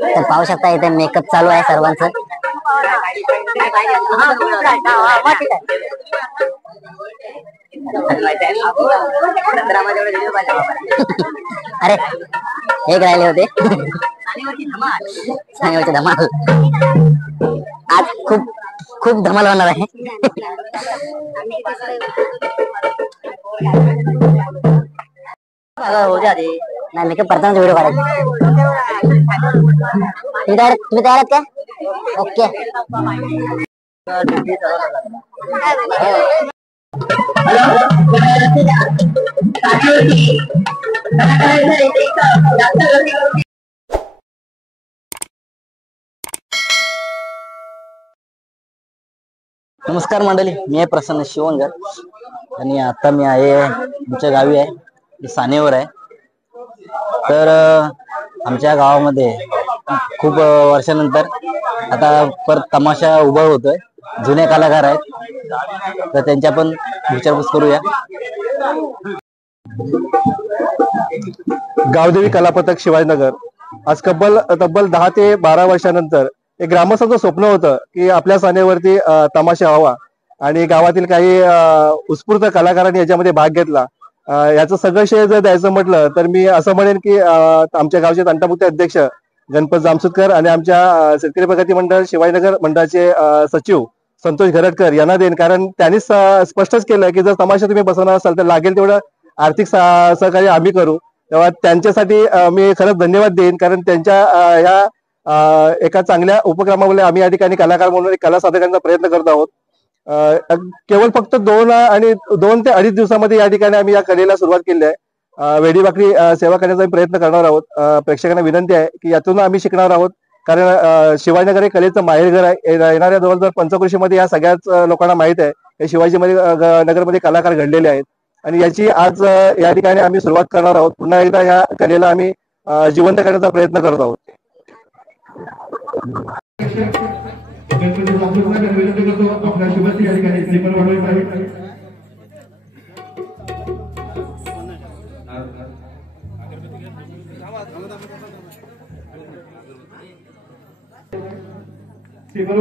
तर पाहू शकता इथे मेकअप चालू आहे सर्वांचं. अरे एक राहिले होते. सांगायचे धमाल. आज खूप खूप धमाल होणार आहे. हो जा रे. नाही मेकअप करताना व्हिडिओ काढायचा. तुम्ही तयार आहात का? ओके. नमस्कार मंडळी, मी आहे प्रसन्न शिवणकर आणि आता मी आहे आमच्या गावी आहे, सानेवर आहे. तर आमच्या गावामध्ये खूप वर्षानंतर आता परत तमाशा उभा होतोय. जुने कलाकार आहेत तर त्यांच्या पण विचारपूस करूया. गावदेवी कलापथक शिवाजीनगर आज तब्बल 10 ते 12 वर्षानंतर एक ग्रामस्थाचं स्वप्न होतं की आपल्या सानेवरती तमाशा व्हावा आणि गावातील काही उत्स्फूर्त कलाकारांनी याच्यामध्ये भाग घेतला. याचं सगळं श्रेय जर द्यायचं म्हटलं तर मी असं म्हणेन की आमच्या गावचे तंटामुक्ती अध्यक्ष गणपत जामसुदकर आणि आमच्या शेतकरी प्रगती मंडळ शिवाजीनगर मंडळाचे सचिव संतोष घरटकर यांना देईन. कारण त्यांनी स्पष्टच केलं की जर तमाशा तुम्ही बसवणार असाल तर लागेल तेवढं आर्थिक सहकार्य आम्ही करू. तेव्हा त्यांच्यासाठी मी खरंच धन्यवाद देईन. कारण त्यांच्या या एका चांगल्या उपक्रमामुळे आम्ही या ठिकाणी कलाकार म्हणून एक कला सादर करण्याचा प्रयत्न करत आहोत. केवळ फक्त 2 ते 2.5 दिवसामध्ये या ठिकाणी आम्ही या कलेला सुरुवात केली आहे. वेडी वाकडी सेवा करण्याचा प्रयत्न करणार आहोत. प्रेक्षकांना विनंती आहे की यातून आम्ही शिकणार आहोत. कारण शिवाजीनगर हे कलेचं माहेरघर आहे. येणाऱ्या 2025मध्ये या सगळ्याच लोकांना माहित आहे हे शिवाजीमध्ये नगरमध्ये कलाकार घडलेले आहेत आणि याची आज या ठिकाणी आम्ही सुरुवात करणार आहोत. पुन्हा एकदा या कलेला आम्ही जिवंत करण्याचा प्रयत्न करत आहोत. अध्यक्ष विनंती करतो आपल्या शुभेच्छा या ठिकाणी पेपर वाढवायचा आहे. पेपर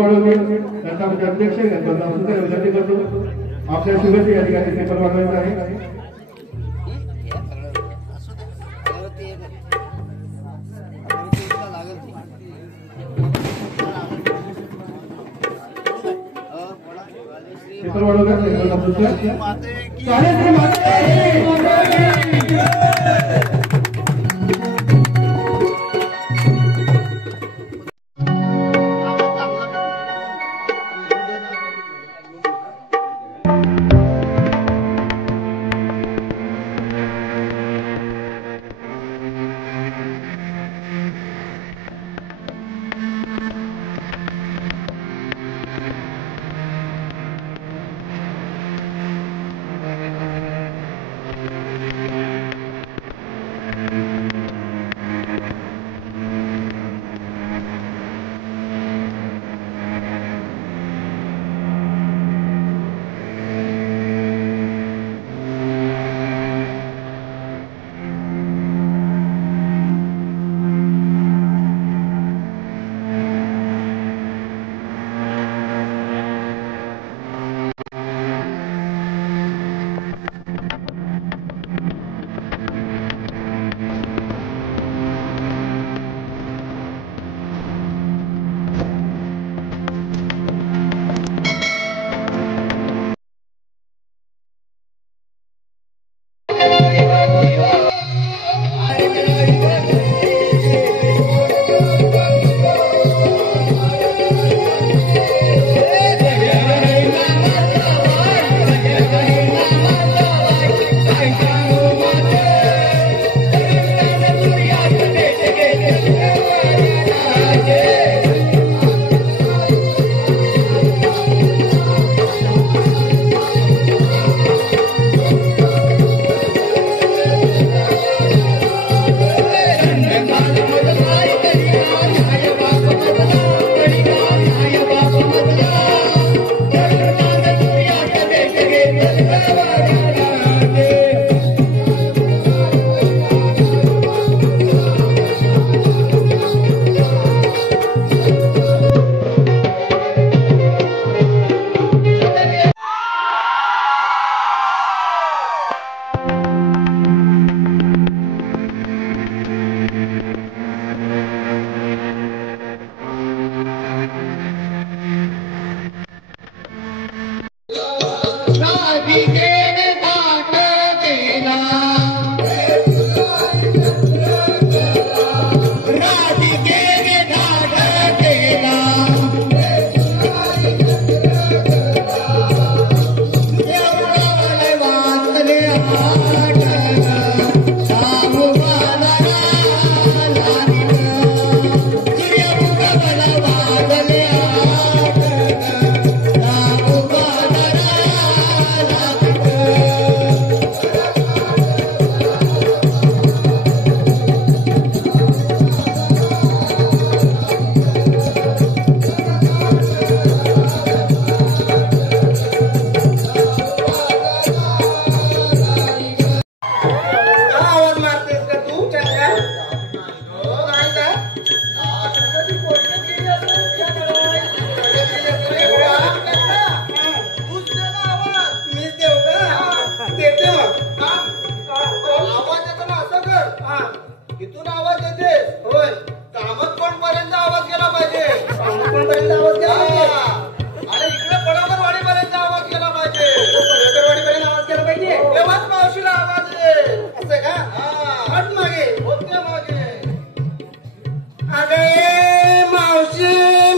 मावशी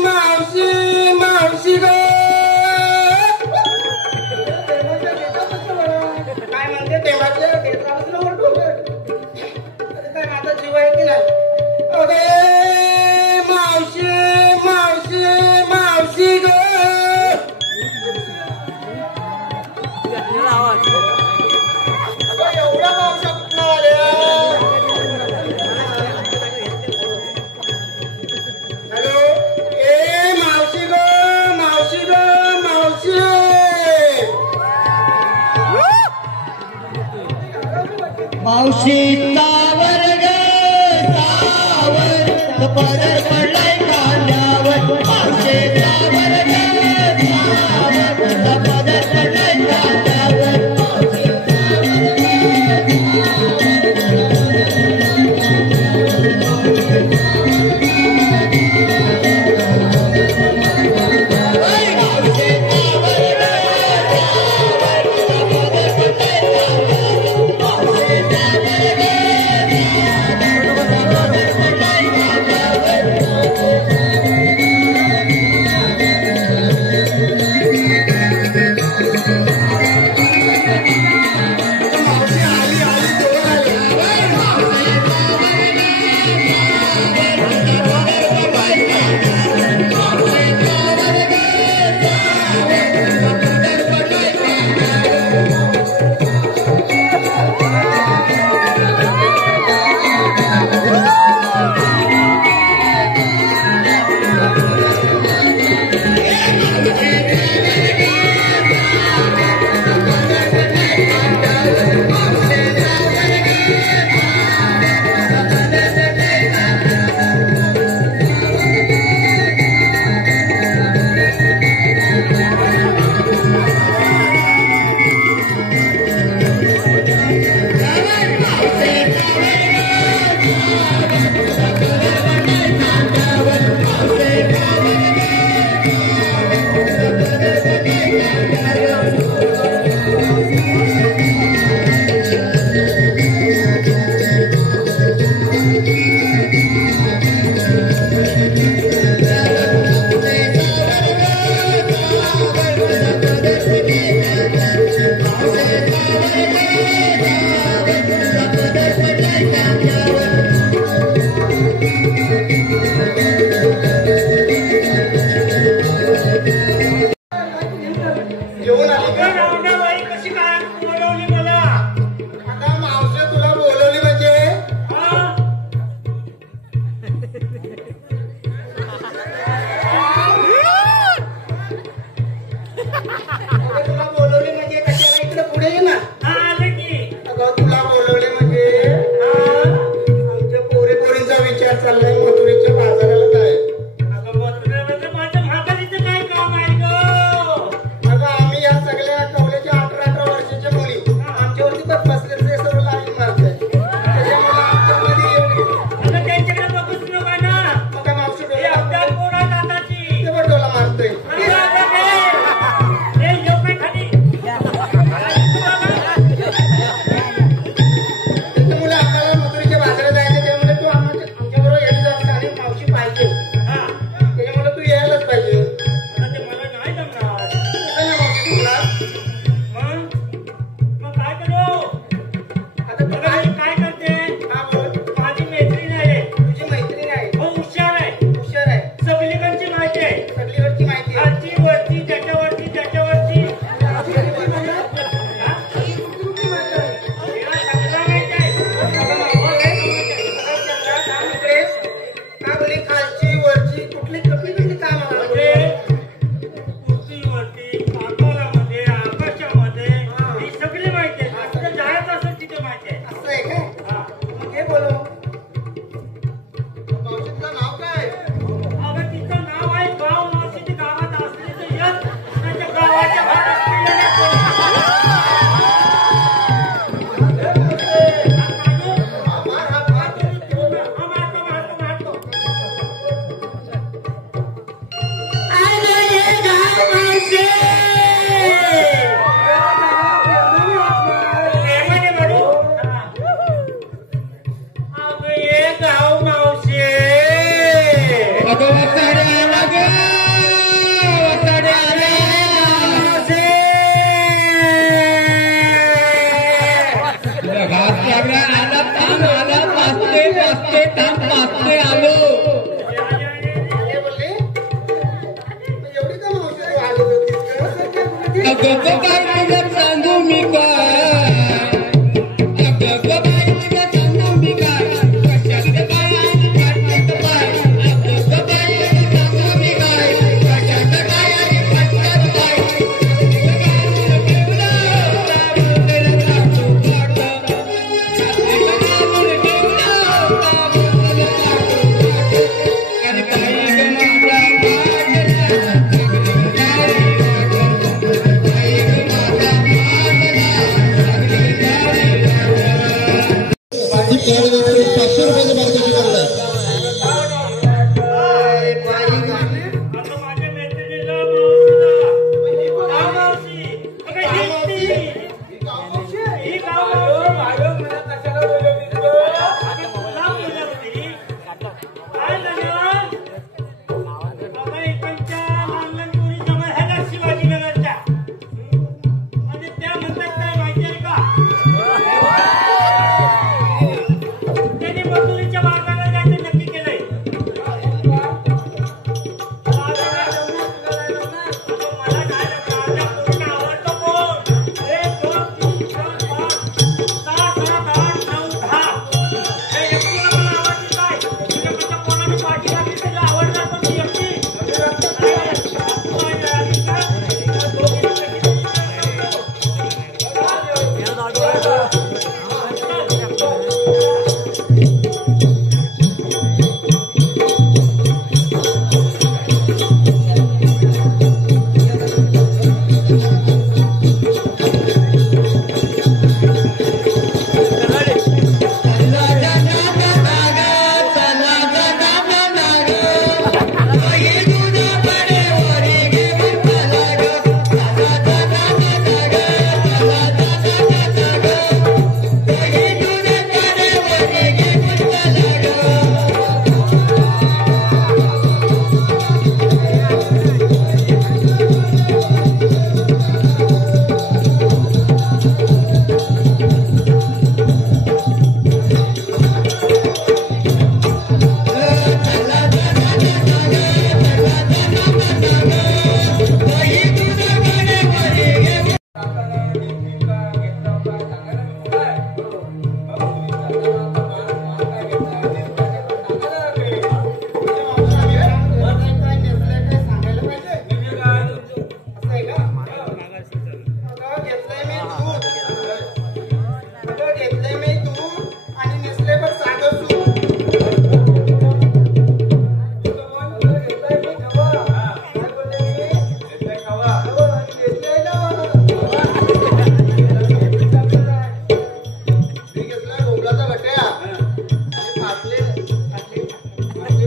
मावशी मावशी ग काय म्हणते देवाचे काय माझा जीव आहे की नाही अगे मावशी मावशी मावशी ग एवढ्या मावशा कुठं आल्या हॅलो ए मावशी ग मावशी ग मावशी मावशी तावर ग तावर पदर पडलाय कांद्यावर मावशी तावर ग तावर पदर पडलाय कांद्यावर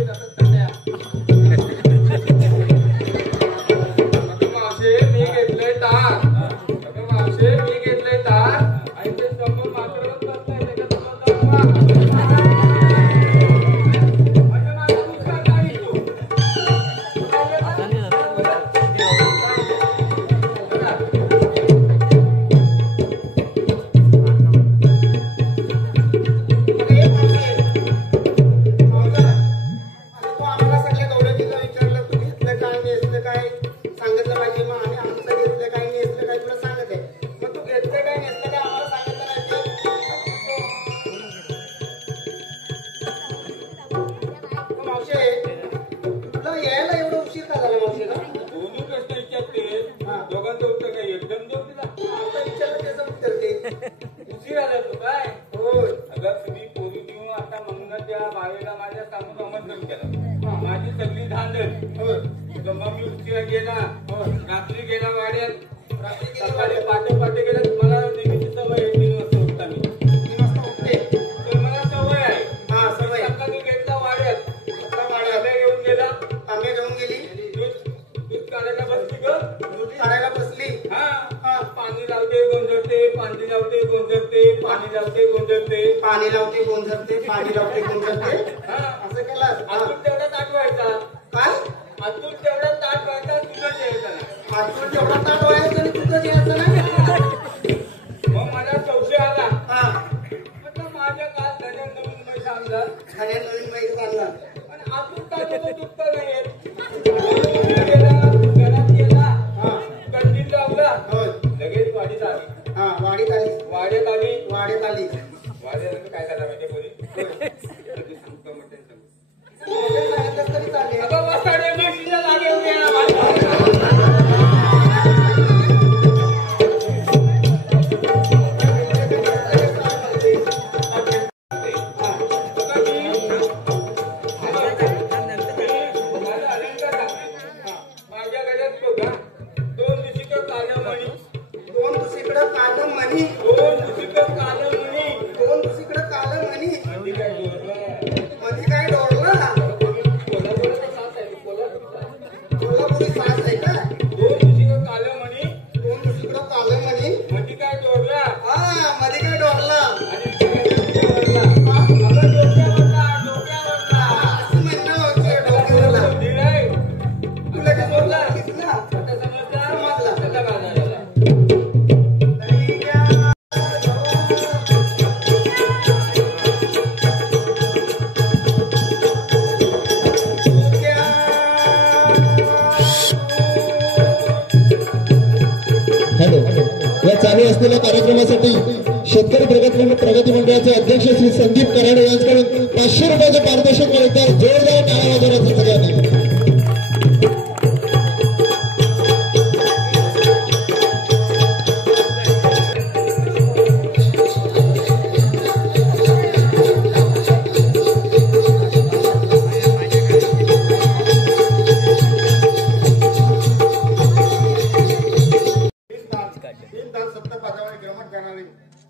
येत असत तंड्या. अगं मावशे मी घेतलंय ताक. अगं मावशे मी घेतलंय ताक आणि ते समोर मात्र बसलाय त्याच्यासमोर जमवा. अगं माझा दुसरा नाही तू. माझी सगळी धांदल मी उशिरा गेला रात्री गेला वाड्यात सकाळी पाटे पाटे गेला. मला नेहमीची सवय आहे 3 वाजता उठता मी 3 वाजता उठते तर मला सवय आहे. हा सवय. सकाळी घेतला वाड्यात आंबे घेऊन गेला. आंबे घेऊन गेली. दूध काढायला बसली ग. दूध काढायला बसली. हा पाणी लावते गोंजरते पाणी लावते गोंजरते पाणी लावते गोंजरते पाणी लावते गोंजरते पाणी लावते गोंजरते. हा असं केलं. अजून तेवढा ताट व्हायचा. काय अजून तेवढा ताट व्हायचा तुझं जेवायचं नाही. अजून तेवढा ताट व्हायचं आणि तुझं जेवायचं नाही. मग मला संशय आला. हा म्हटलं माझ्या काल घड्या नवीन पैसा आणला. घड्या नवीन पैसा आणला आणि अजून ताट दुखत नाहीये. घरात गेला. हा कंदील लावला. लगेच वाडीत आली. हा वाडीत आली. वाड्यात आली. वाड्यात आली. वाड्यात काय झालं माहिती पोरी सांगतो म्हटलं सांगितलं तरी चालेल. अगं बसाडे म्हशीला लागेल माझ्या गड्यात बघा 2 दुसरीकडं कालं मणी. 2 दुसरीकडं कालं मणी. 2 दुसरीकडं कालं मणी. 2 दुसरीकडं कालं मणी. मध्ये काय डोरला. कोल्हापुरी सास आहे का. 2 दुसरीकडं कालं मणी. 2 दुसरीकडं कालं मणी. मध्ये काय डोरला. हा मध्ये काय डोरला आणि डोक्यावरला. असं म्हणणं होतं डोक्यावरला. तुला काय डोरला दिसला. आता समजला. त्याचा बाजाराला या चालू असलेल्या कार्यक्रमासाठी शेतकरी प्रगती मंडळाचे अध्यक्ष श्री संदीप कराडे यांच्याकडून 500 रुपयाचे पारितोषिक मिळतात. जोरदार टाळ्या वाजवण्याचा सगळ्यांनी.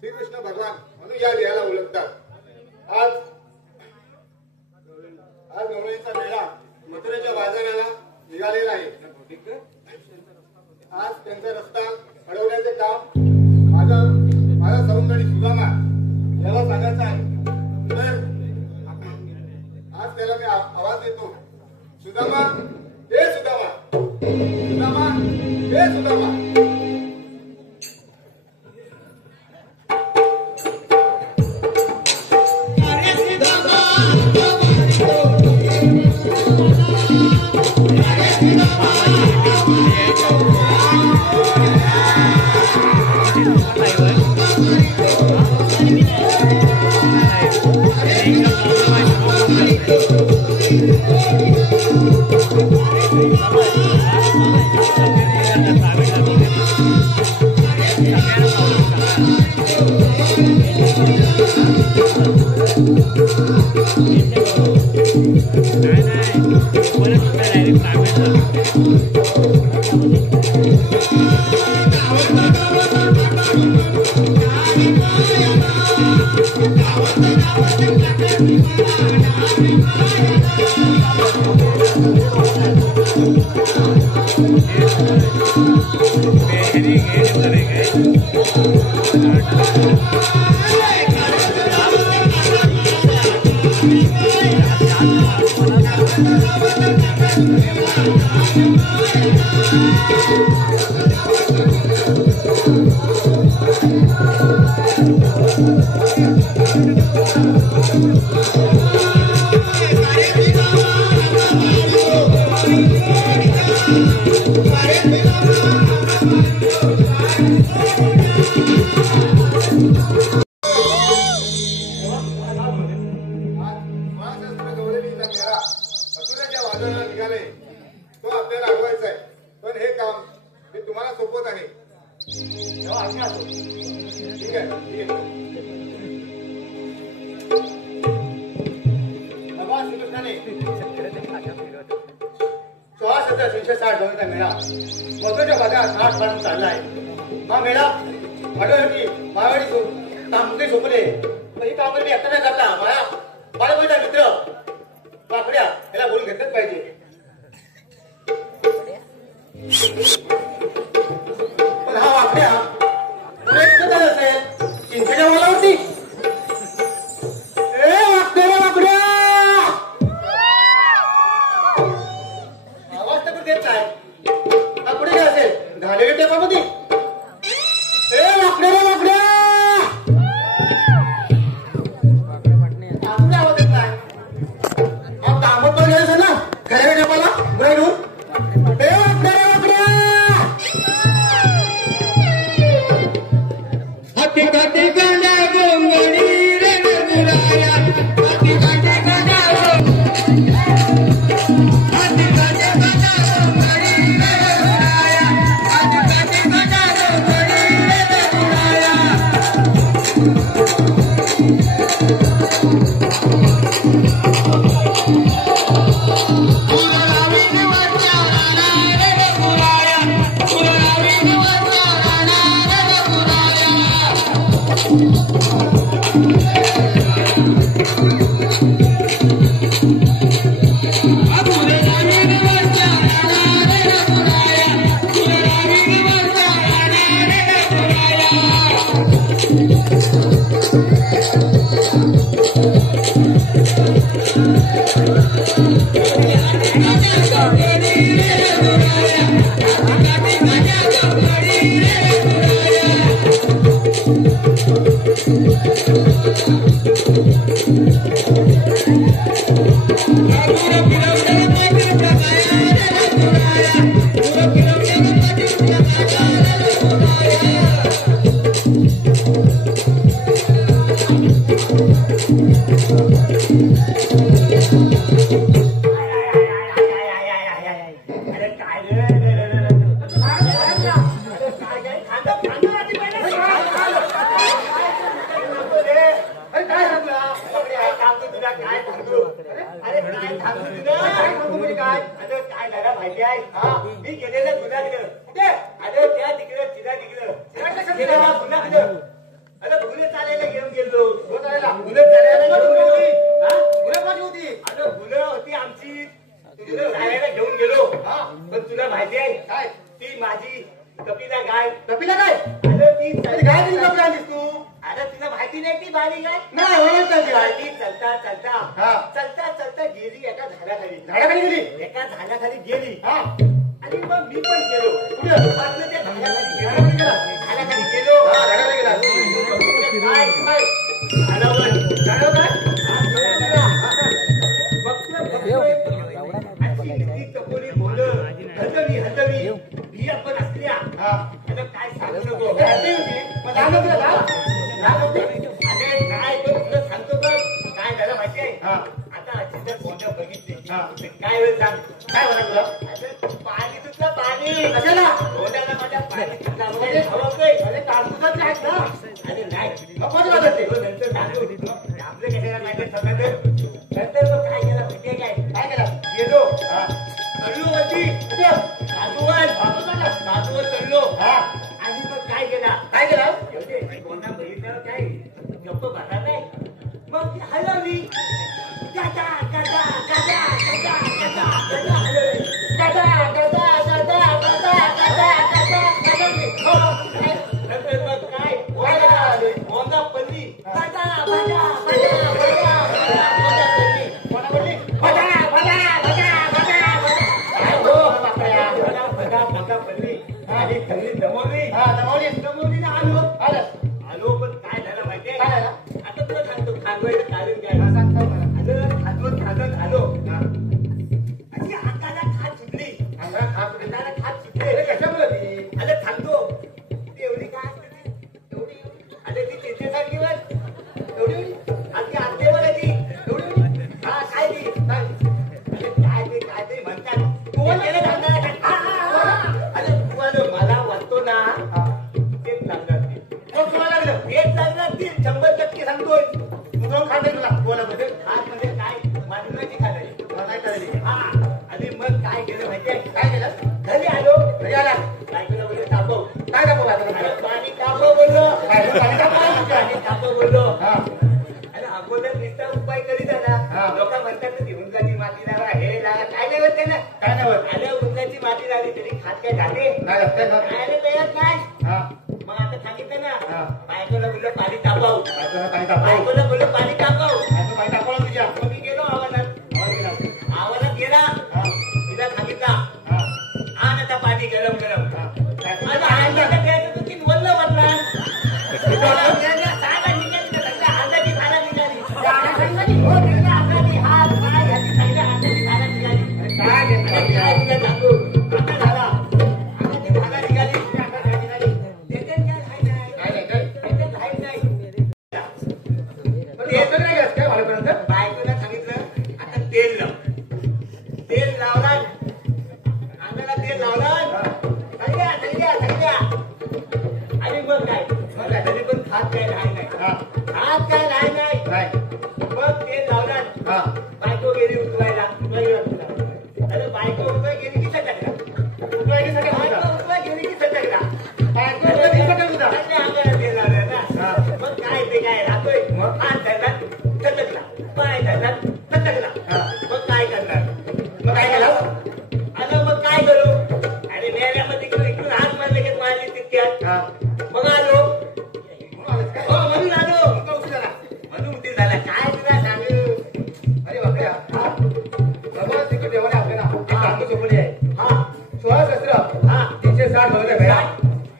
श्रीकृष्ण भगवान म्हणून या देहाला ओळखतात. आज गवळीचा मेळा मथुरेच्या बाजाराला निघालेला आहे. आज त्यांचा रस्ता अडवण्याचे काम माझा सवंगडी सुदामा याला सांगायचं आहे. तर आज त्याला मी आवाज देतो. सुदामा हे सुदामा. सुदामा हे सुदामा. Now निघाले तो आपल्याला अडवायचा आहे, पण हे काम मी तुम्हाला सोपवत आहे. ठीक आहे, ठीक आहे. सोळा सतरा 360 दोनचा मेळा मोठ्या भागात 8 पर्यंत चाललाय. हा मेळा आठवड्याची मावळी तांबे झोपले तर ही कामगिरी एकटा नाही करता. मला बाळपणीचा मित्र पाकड्या याला बोलून घेतलंच पाहिजे. पण हा वाकड्या असेल चिंतेच्या बोलावरती मग ती हलवली गदा गदा गदा गदा गदा गदा हलवली गदा गदा गदा गदा गदा गदा हलवली हो नंतर मग काय ओंदा पल्ली गदा बजा बजा बजा ओंदा पल्ली कोणा बोलली बजा बजा बजा बजा काय हो बापऱ्या बजा बजा बजा पल्ली आणि थल्ली दमवली दमवली ना आलो पण काय झालं माहितीये काय झालं आता तुला सांगतो खांदवायचं कारण काय आलो अशी अंगाला खात सुटली अंगाला खात सुटली कशामुळे अरे थांबतो एवढी काय असते एवढी अरे ती तेजेसारखी वर एवढी अगदी आत्तेवर आहे ती एवढी हा काय ती अरे काय ते म्हणतात तुम्हाला अरे तुम्हाला मला वाटतो ना तेच लागणार मग तुम्हाला लागलं तेच लागणार ती 100% सांगतोय मुद्दाम खाते तुला बोला म्हणजे हात म्हणजे काय मानवाची खाल्ली काय करायची हा आणि मग काय केलं माहितीये काय केलं घरी आलो घरी आला बायकोला बोललो तापव काय तापव पाणी तापव बोललो पाणी तापव बोललो हा अरे अगोदर नुसता उपाय करीत आला लोक म्हणतात उंगाची माती लावा हे लावा काय नाही होत त्यांना काय नाही होत आल्या उंगाची माती लावली तरी खात काय झाले खायला तयार नाही मग आता सांगितलं ना बायकोला बोललो पाणी तापव बायकोला बोललो पाणी तापव पाणी तापव तुझ्या मग मी गेलो आव्हानात गेला तिला सांगितला आण आता पाणी गरम गरम आता अंगाला द्यायचं तर ती वल्ल बनला साधा निघाली तर सगळ्या अंगाची धारा निघाली अंगाची हात पाय ह्याची सगळ्या अंगाची धारा निघाली काय तुला सांगू आता झाला अंगाची धारा निघाली बायकोला सांगितलं आता तेल लाव तेल लावला अंगाला तेल लावला थंड्या आणि मग काय तरी पण खात काय राहाय नाही मग तेल लावला बायको गेली उठवायला अरे बायको उठवाय गेली की सटकला उठवाय गेली की सटकला अंगाला तेल लावलं ना मग काय ते काय राहतोय हात धरला सटकला पाय धरला सटकला मग काय करणार मग काय केलं आता मग काय करू अरे मेल्यामध्ये इकडून हात मारले की मारली तितक्यात मग आलो म्हणून आलो म्हणून उशीर झाला काय तुला सांगू अरे बापऱ्या भगवान श्री देवाने आपल्याला एक काम सोपली आहे 16 शस्त्र 360 भरले भैया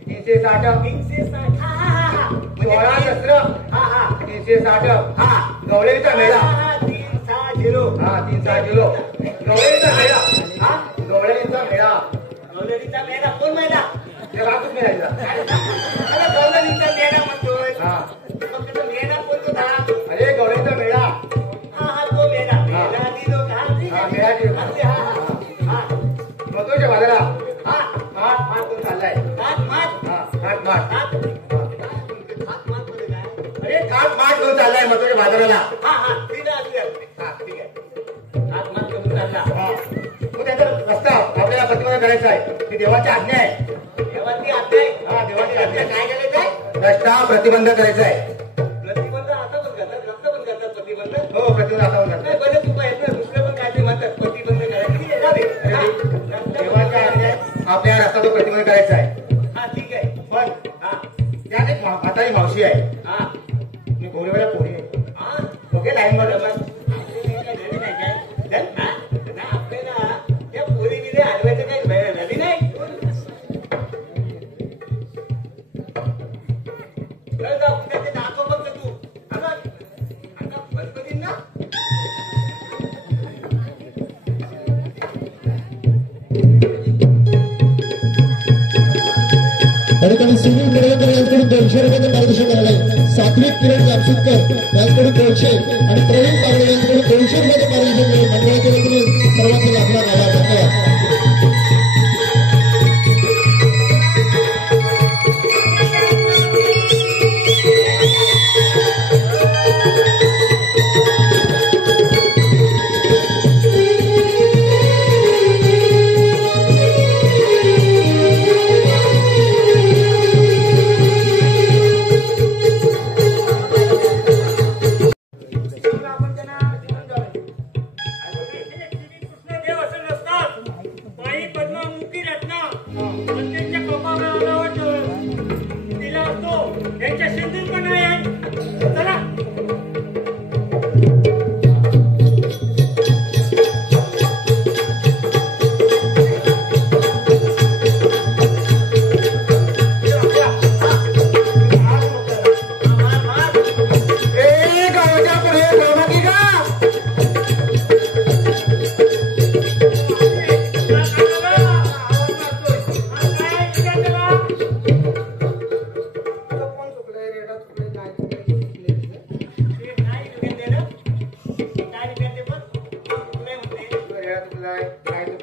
360 16 शस्त्र 360 गवळीचा मेळा 360 गवळीचा मेळा गवळीचा मेळा कोण मेळा ते बापूच मेळायचा अरे गवळीचा मेळा म्हणतोय फक्त तो मेळा कोणतो था अरे गवळीचा मेळा तो मेळा दिलो मेळा दिलो महत्वाच्या बाजारा माठ कोण चाललाय अरे माठ कोण चाललाय महत्वाच्या बाजाराला ठीक आहे मग त्याचा रस्ता आपल्याला प्रतिबंध करायचा आहे ही देवाची आज्ञा आहे देवाची आज्ञा काय करायचं आहे रस्ता प्रतिबंध करायचा आहे प्रतिबंध आता पण करतात रक्त पण करतात प्रतिबंध हो प्रतिबंध आता पण करतात बरेच उपाय आहेत ना दुसरे पण काय ते म्हणतात प्रतिबंध करायचे देवाच्या आज्ञा आपल्या रस्ता तो प्रतिबंध करायचा आहे ठीक आहे पण त्यात एक म्हातारी मावशी आहे मी गोरेवाला पोरी आहे ओके टाइम वर आपल्याला त्या पोरी बिले हलवायचं काही झाली नाही दाखव बघ तू आता बसपतीन ना त्या ठिकाणी सुनील मिरवकर यांच्याकडून 200 रुपयाचं पारितोषिक मिळालंय सात्विक किरण जामशेदकर यांच्याकडून 200 आणि प्रवीण पागडे यांच्याकडून 200 रुपयाचं पारितोषिक मिळेल मंडळाच्या वतीने सर्वांचे लाभला गावा धन्यवाद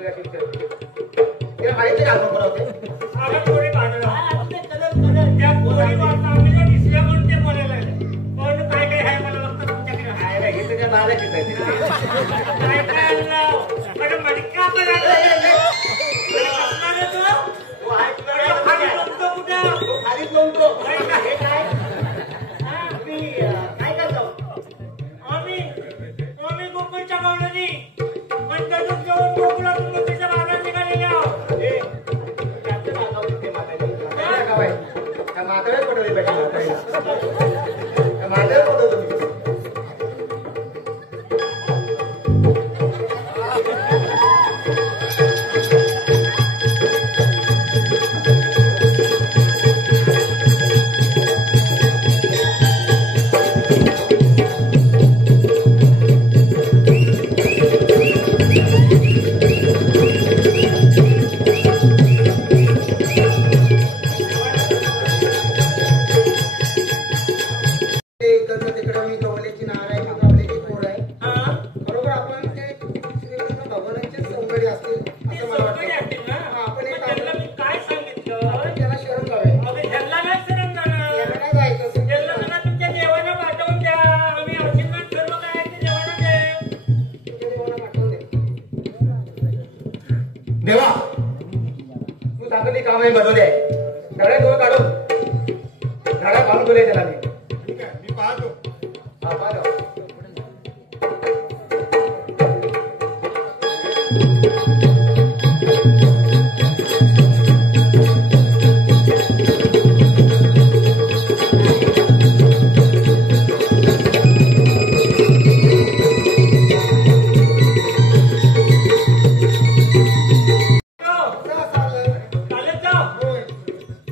का शिक्षक तिला माहिती आहे आपण होते आम्हाला थोडी भांडणं त्या पोरी वाटतं आम्ही जर दिसल्या म्हणून ते बोलायला लागले. पण काय काय आहे मला फक्त तुमच्याकडे काय नाही हे तुझ्या बाळाचीच आहे काय काय आणलं मला मडका पण आणलं आधीच म्हणतो हे काय तुम्ही काय करतो आम्ही गोकुळच्या गावला पंचायत जेवण गोकुळातून मंदिरच्या भागात निघालेले आहोत. त्याचं नाव ते माताजी गाव आहे त्या म्हाताऱ्याच पटवली पाहिजे त्या म्हाताऱ्याच पटवलं तुम्ही इकडचं तिकडं मी गवलेची नार आहे किंवा आपली पोर आहे बरोबर आपण ते श्रीकृष्ण भगवानांचे सौंदर्य असतील असं मला वाटतं हा, आपण एक काम त्यांना मी काय सांगितलं आपण त्याला शरण जाऊया अगं ह्याला नाही शरण जाणार. याला नाही जायचं असेल ह्याला तर मला तुमच्या देवाला पाठवून द्या. आम्ही आशीर्वाद सर्व काय आहे ते देवाला दे. तुझ्या देवाला पाठवून दे देवा तू सांगत ती काम बनवले आहे सगळ्या डोळ काढून झाडा बांधून ठेवले त्याला मी ठीक आहे मी पाहतो. हा पाहतो चालेल जाऊ.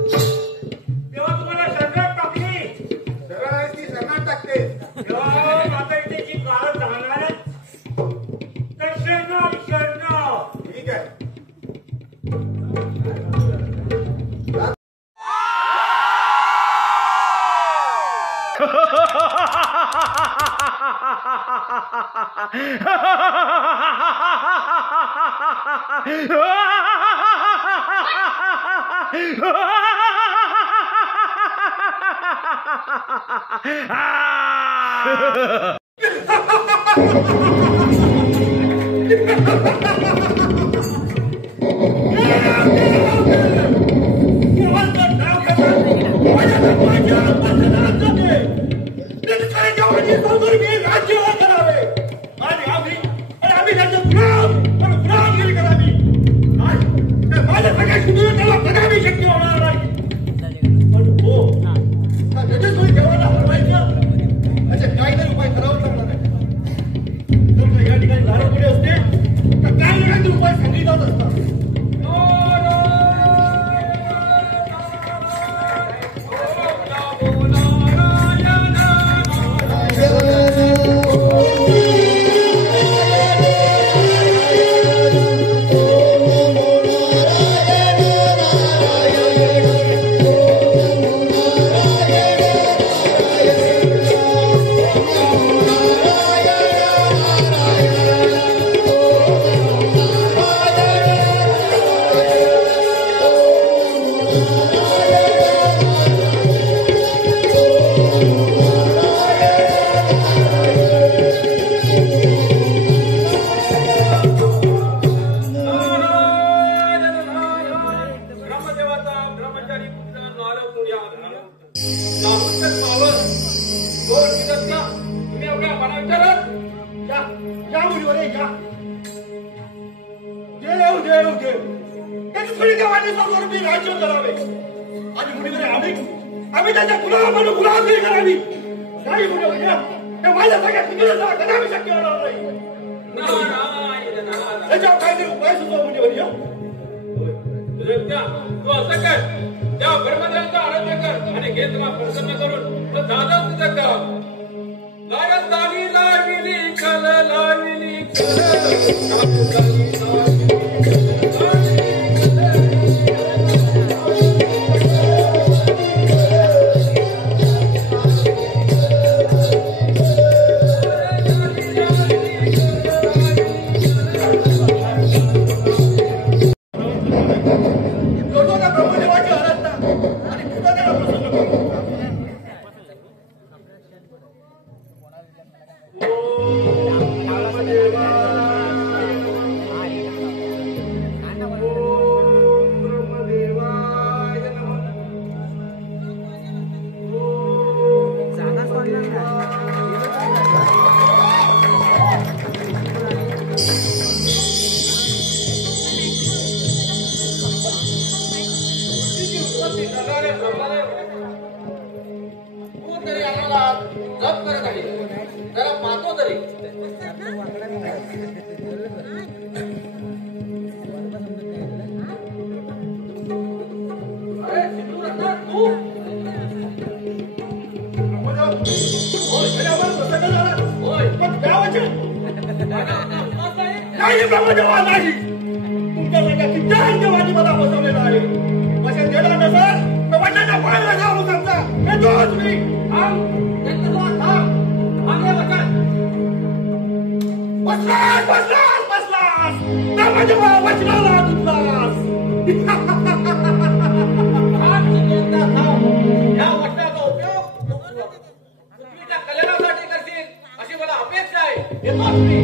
तेव्हा तुम्हाला शरणात टाकली. सरळ आहे ती सरणार टाकते. तेव्हा आता इथे जी काळं जाणार तर शरण शरण. ठीक आहे. काहीतरी उपाय करावा लागणार आहे जर या ठिकाणी झाडं पुढे असते तर काय ना काहीतरी उपाय सांगितलाच असता ब्रह्मदेवाचा ब्रह्मचारी पुत्र नारद मुनी आला. नामकच पावन गोड दिसत का तुम्ही एवढ्या मना विचारत या या मुलीवर या देव देव देव त्याची थोडी देवाने समोर मी राज्य करावे आणि मुलीवर आम्ही त्याच्या गुलामानं गुलामगिरी करावी नाही मुलीवर या त्या माझ्या सगळ्या कुटुंबाला कदापि शक्य होणार नाही नारायण नारायण त्याच्यावर काहीतरी उपाय सुचवा म्हणजे बरी तू असं कर, त्या ब्रह्मदेवाचं आराध्य कर आणि घे तुला प्रसन्न करून तो दादा तुझं काम. लायतानी लाविली खल लाविली ब्रह्मदेवाची आराधना आणि तुझा त्याला प्रसन्न करू. तू तरी आम्हाला जप करत आहे, जरा पाहतो तरी. अरे सिंधू रत्ना, तू प्रसन्न झाला. होय, पण गावाचे नाही ब्रह्मदेवा नाही. तुमच्या सगळ्या किती अंगवादी मला बसवलेला आहे. असे गेला नसाल तर वडिलांना पाहायला जाऊ समजा. येतोच मी. बसलास बसलास बसलास ब्रह्मदेवा वचनाला तुटलास. या वचनाचा उपयोग पृथ्वीच्या कल्याणासाठी करतील अशी मला अपेक्षा आहे. येतोच मी.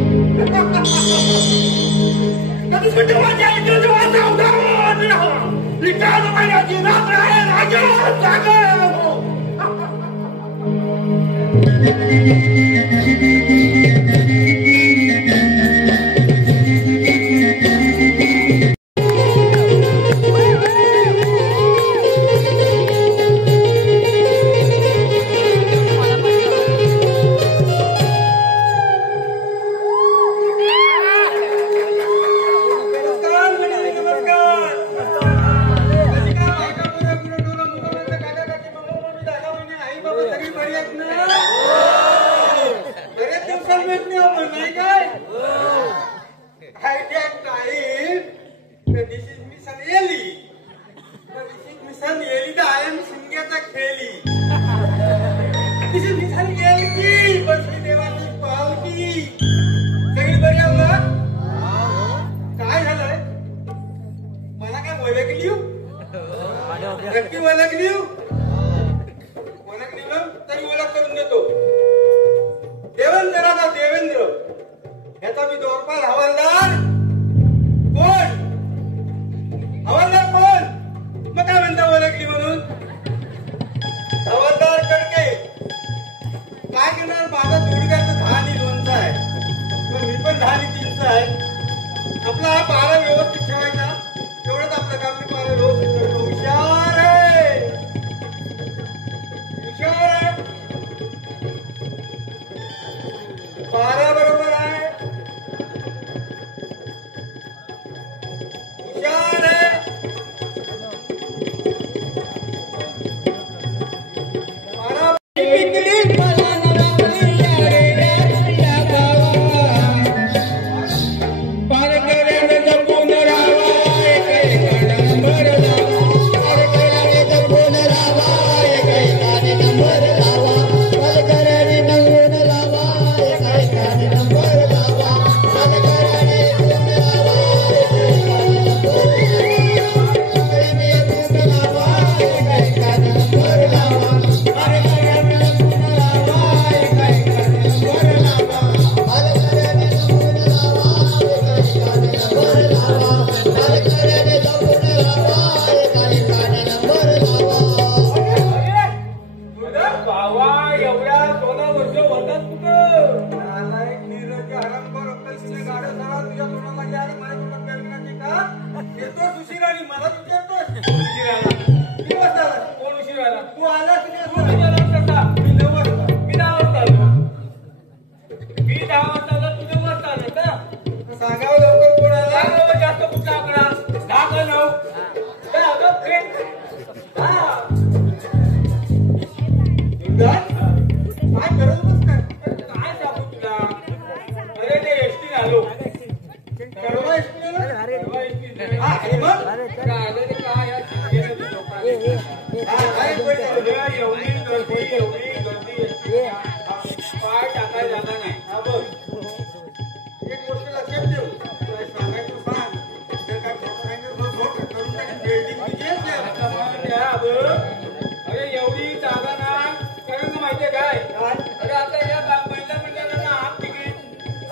कधी सुट्टीवाच्या इकडे उदाहरण विचार महिन्याची रात्र आहे. राजा जागा तरी ओळख करून देतो. देवेंद्राचा देवेंद्र याचा मी दोरपाल हवालदार. कोण हवालदार कोण? मग काय म्हणता ओळखली म्हणून? हवालदार कडके. काय करणार? माझा गुडघ्याचं 10 आणि 2चा आहे, पण मी पण 10 आणि 3चा आहे. आपला हा पारा व्यवस्थित ठेवायचा, एवढंच आपलं काम. मी पारा व्यवस्थित ठेवतो. हुशार आहे, हुशार आहे. पारा बरोबर आहे, हुशार आहे. पारा सांगावं लवकर कोण हा, आणि मग? एवढी गर्दी पाय टाकायला जागा नाही. हा, बघ. एक गोष्ट लक्षात ठेव. तुला सांगायचं सांग. जर काय खोटं सांगितलं तर खोटं करून टाकेन. बिल्डिंग तुझीच नाही. आता मग द्या बघ. अरे एवढी जागा ना कारण का माहितीये काय? अरे आता या महिला मंडळाला हाफ तिकीट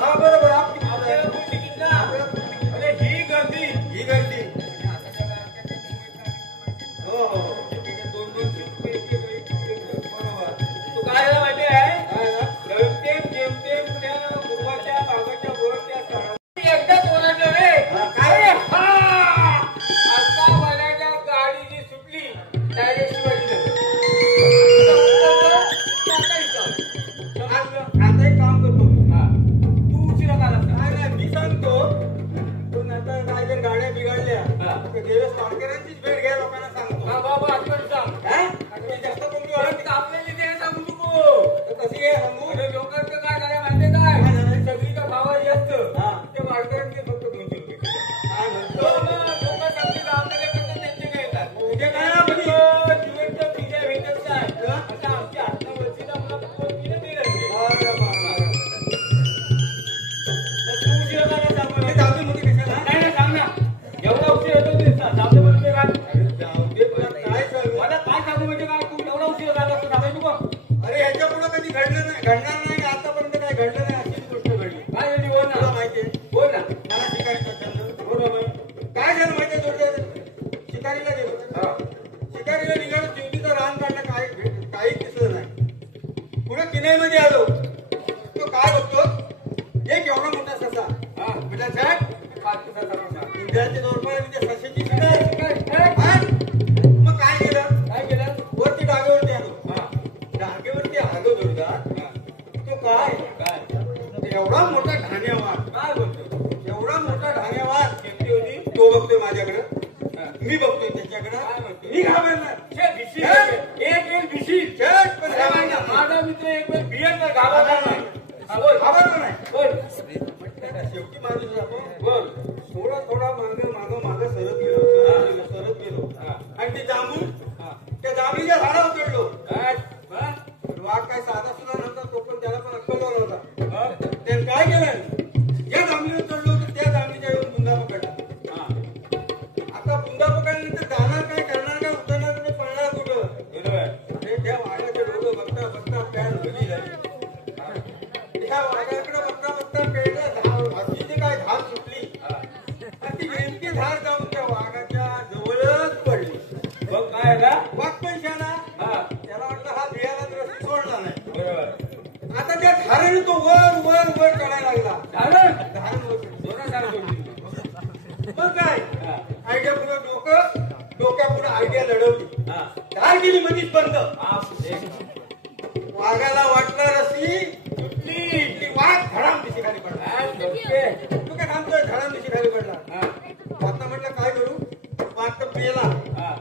हा, बरोबर. आपण आपल्याला फुल तिकीट ना. अरे ही गर्दी ही गर्दी. हो, हो, हो. दोन तू काय झालं माहिती आहे? काय ना? जेमतेम त्या गुरुवाच्या बाबाच्या बोरच्या स्थळावर एकदाच ओरडलं रे. काय? अरे हा! आता मला गाडी जी सुटली डायरेक्ट शिवाजीनगर. आता एक काम करतो. हा. तू उशिरा का लागला? काय नाही, मी सांगतो. पण आता काय जर गाड्या बिघडल्या हा. तर देवेश पाडकरांचीच भेट घ्या लोकांना सांगतो. हा बाबा आठवण सांग. काय? आता जास्त कोणी ओळख अरे आपल्याला इथे सांगू नको. तर कशी आहे सांगू? अरे लोकांचं काय झालं माहितीये काय? काय झालं? सगळीचा भाव जास्त. हा. ते वारकऱ्यांचे फक्त 200 रुपये. काय म्हणतो? लोक चांगली जबाबदारी करतात त्यांचे काय येतात. उद्या काय ना म्हणे? जीवनचं पिझ्या भेटत नाही. आता आमची 8 वर्षीचा मुलं फक्त 3 ते राहिले. बरं, बरं. तू उशिरा का नाही सांगू? हे जाऊ दे मध्ये कशाला? नाही नाही सांग ना. एवढा उशीर होतो ते जाऊ म्हणजे काय? जाऊ दे, तुला काय सांगू? मला काय सांगू म्हणजे काय? तू एवढा उशीर झाला असं सांगायचं बघ. अरे ह्याच्या पुढे कधी घडणार नाही. आतापर्यंत काय घडलं नाही अशीच गोष्ट घडली. काय झाली बोल तुला ना. माहितीये? बोल ना. मला शिकारीचा छंद. बरोबर. काय झालं माहितीये? थोडक्यात शिकारीला गेलो. हा. शिकारीला निघालो. दिवटीचं रान काढलं. काही दिसलं नाही. पुढे किनाईमध्ये आलो. तो काय बघतो? एक एवढा मोठा ससा. हा. म्हटलं झट. पाच दिवसाचा प्रश्न. इंडियाचे जोरपार म्हणजे सशाची शिकार. काय हा? मग काय केलं? केलं? वरती डागेवरती आलो. हा. डागेवरती आलो जोरदार. तो काय? एवढा मोठा ढाण्यावार. काय बोलतो? एवढा मोठा ढाण्यावार. शेती होती. तो बघतोय माझ्याकडे. हा. मी बघतोय काय त्याच्याकडे. म्हणतो? मी घाबरणार. छे, भिशी. छे. एक वेळ भिशी. छट, पण अरे माझा माझा मित्र एक वेळ बियर तर घाबरला नाही. हा, बोल. घाबरलो नाही. बोल. म्हटलं शेवटी माणूस आपण बोल. थोडा मागं सरत गेलो. हा. आणि ते जांभूळ हा. त्या जांभळीच्या झाडावर चढलो. काय? हा? पण वाघ काय साधा सुद्धा नव्हता. तो पण त्याला पण अक्कल होता. हा? त्याने काय केलं? ज्या जांभळीवर चढलो होतो त्या जांभळीच्या येऊन बुंदा पकडला. हा. आता बुंदा पकडल्यानंतर जाणार काय, करणार काय, उतरणार काय, पळणार कुठं? बरोबर. हे त्या वाघाचे डोकं बघता पॅन भरली झाली. त्या वाघाकडे बघता पेडला हत्तीची काय धार सुटली. हा. आणि ती नेमकी धार जाऊन त्या वाघाच्या जवळच पडली. बघ काय का? वाघ पण शाना. हा. त्याला वाटलं हा बियाला तर सोडला नाही. बरोबर. आता त्या धारेने तो वर चढायला लागला. झालं? धार दोन झालं सोडली. मग काय हा. आयडिया पुढे डोक्यापुढे आयडिया लढवली. हा. धार गेली मधीच बंद. हा. वाघाला वाटलं रसी सुटली. ती वाघ धडाम दिशी खाली पडला. काय बोलते? तू काय थांबतोय? धडाम दिशी खाली पडला. हा. आता म्हटलं काय करू? वाघ तर पेला. हा.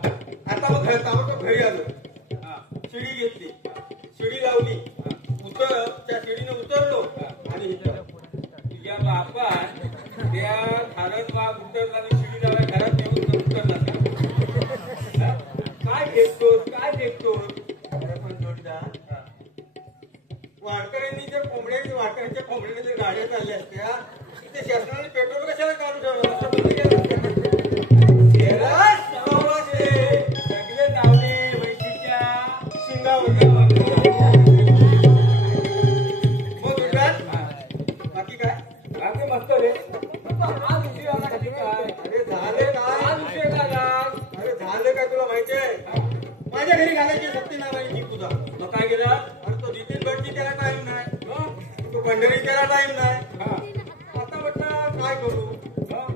आता मग ताबडतोब घरी आलो. हा. शिडी घेतली. शिडी लावली. त्या शिडीने उतरलो आणि इथं तुझ्या बापान त्या धारण वाघ उतरला आणि शिडी लावा घरात येऊन उतरला का? काय देखतोस? अरे पण जोडीदार, वारकऱ्यांनी जर वारकऱ्यांच्या कोंबड्याने जर गाड्या चालल्या असत्या ते शासनाने पेट्रोल कशाला काढून ठेवलं असं बंद केलं असतं. सगळे जावले म्हैशीच्या शिंगावर. मग गुजरात बाकी काय? बाकी मस्त रे. आज उशीर आला का काय? अरे झाले काय? आज उशीर झाला. अरे झालं काय तुला माहितीये? माझ्या घरी घालायची सक्ती नावाची जीप तुझा. मग काय केलं? अरे तो नितीन भटजी त्याला टाइम नाही. हं? तो पंढरी त्याला टाइम नाही. हा. आता म्हटलं काय करू? हं?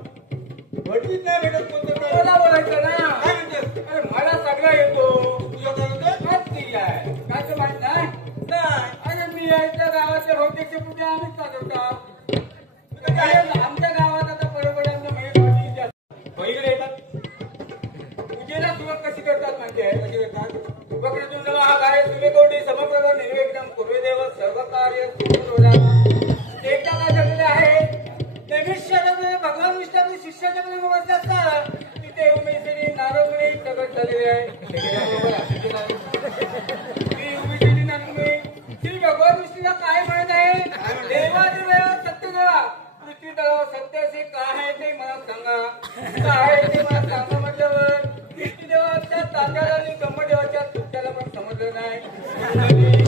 भटजीच नाही भेटत कोणतं काय? मला बोलायचं ना. काय म्हणतेस? अरे मला सगळं येतो. तुझं काय होतं? हाच केली आहे. काय ते माहित नाही? नाही. अरे मी यायच्या गावाच्या बहुतेकच्या पुढे आम्हीच चालवतात. तुझं काय? आमच्या गावात आता बरोबरांना बहिरे येतात. पूजेला सुरुवात कशी करतात माहिती आहे? कशी करतात? उपकृतून जमा हा कार्य सूर्यकोटी समप्रद निर्विघ्नं कुर्वेदेव सर्व कार्य सिद्धिर्वदाम. एकदा काय झालेलं आहे? नैमिष्यामध्ये भगवान विष्णू शिष्याच्या मध्ये बसले असतात तिथे उमेशनी नारंगणी प्रगट झालेली आहे ती उमेशनी नारंगणी श्री भगवान विष्णूला काय म्हणत आहे देवादेवा सत्यदेवा पृथ्वी तलाव सत्य असे काय आहे ते मला सांगा काय आहे ते मला सांगा म्हटल्यावर विष्णुदेवाच्या तात्याला आणि ब्रह्मदेवाच्या तुत्याला पण समजलं नाही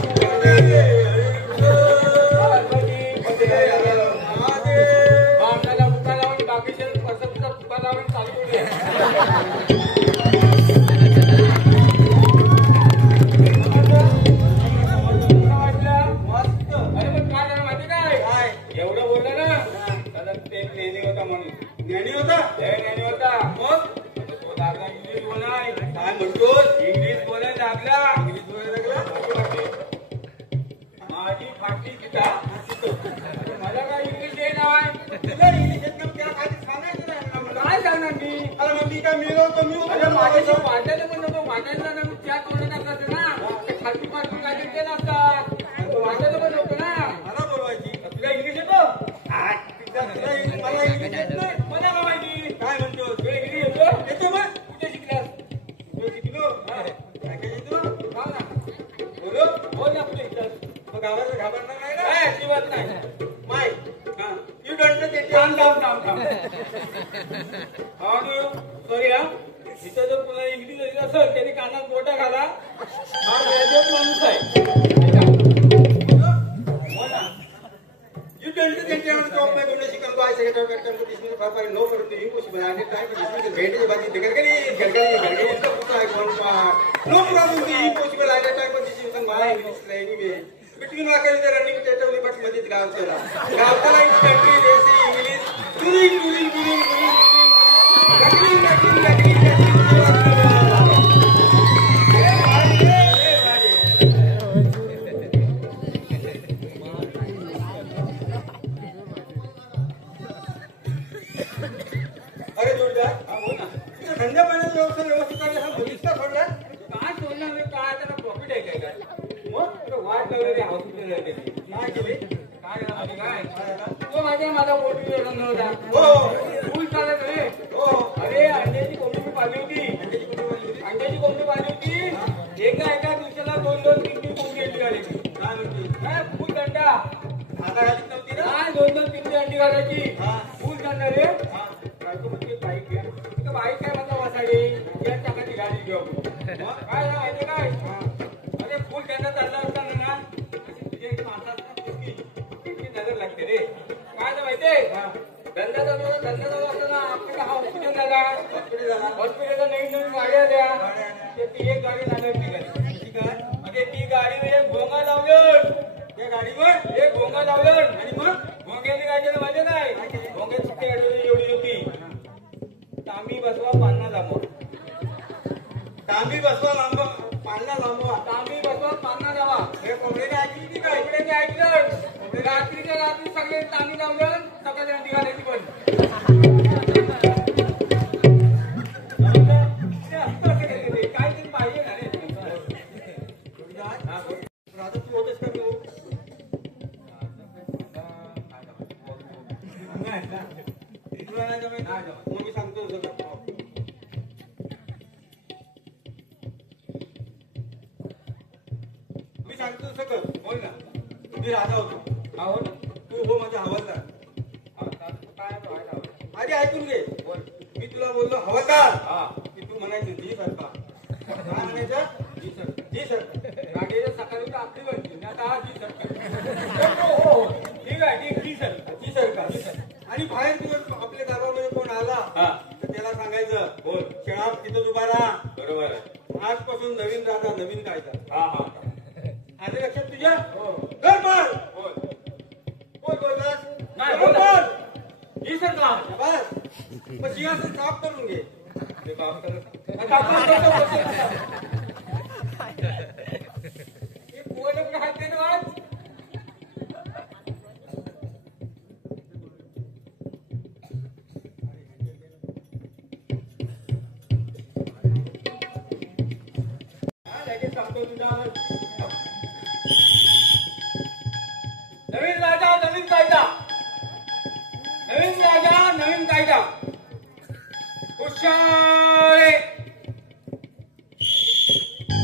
हुशार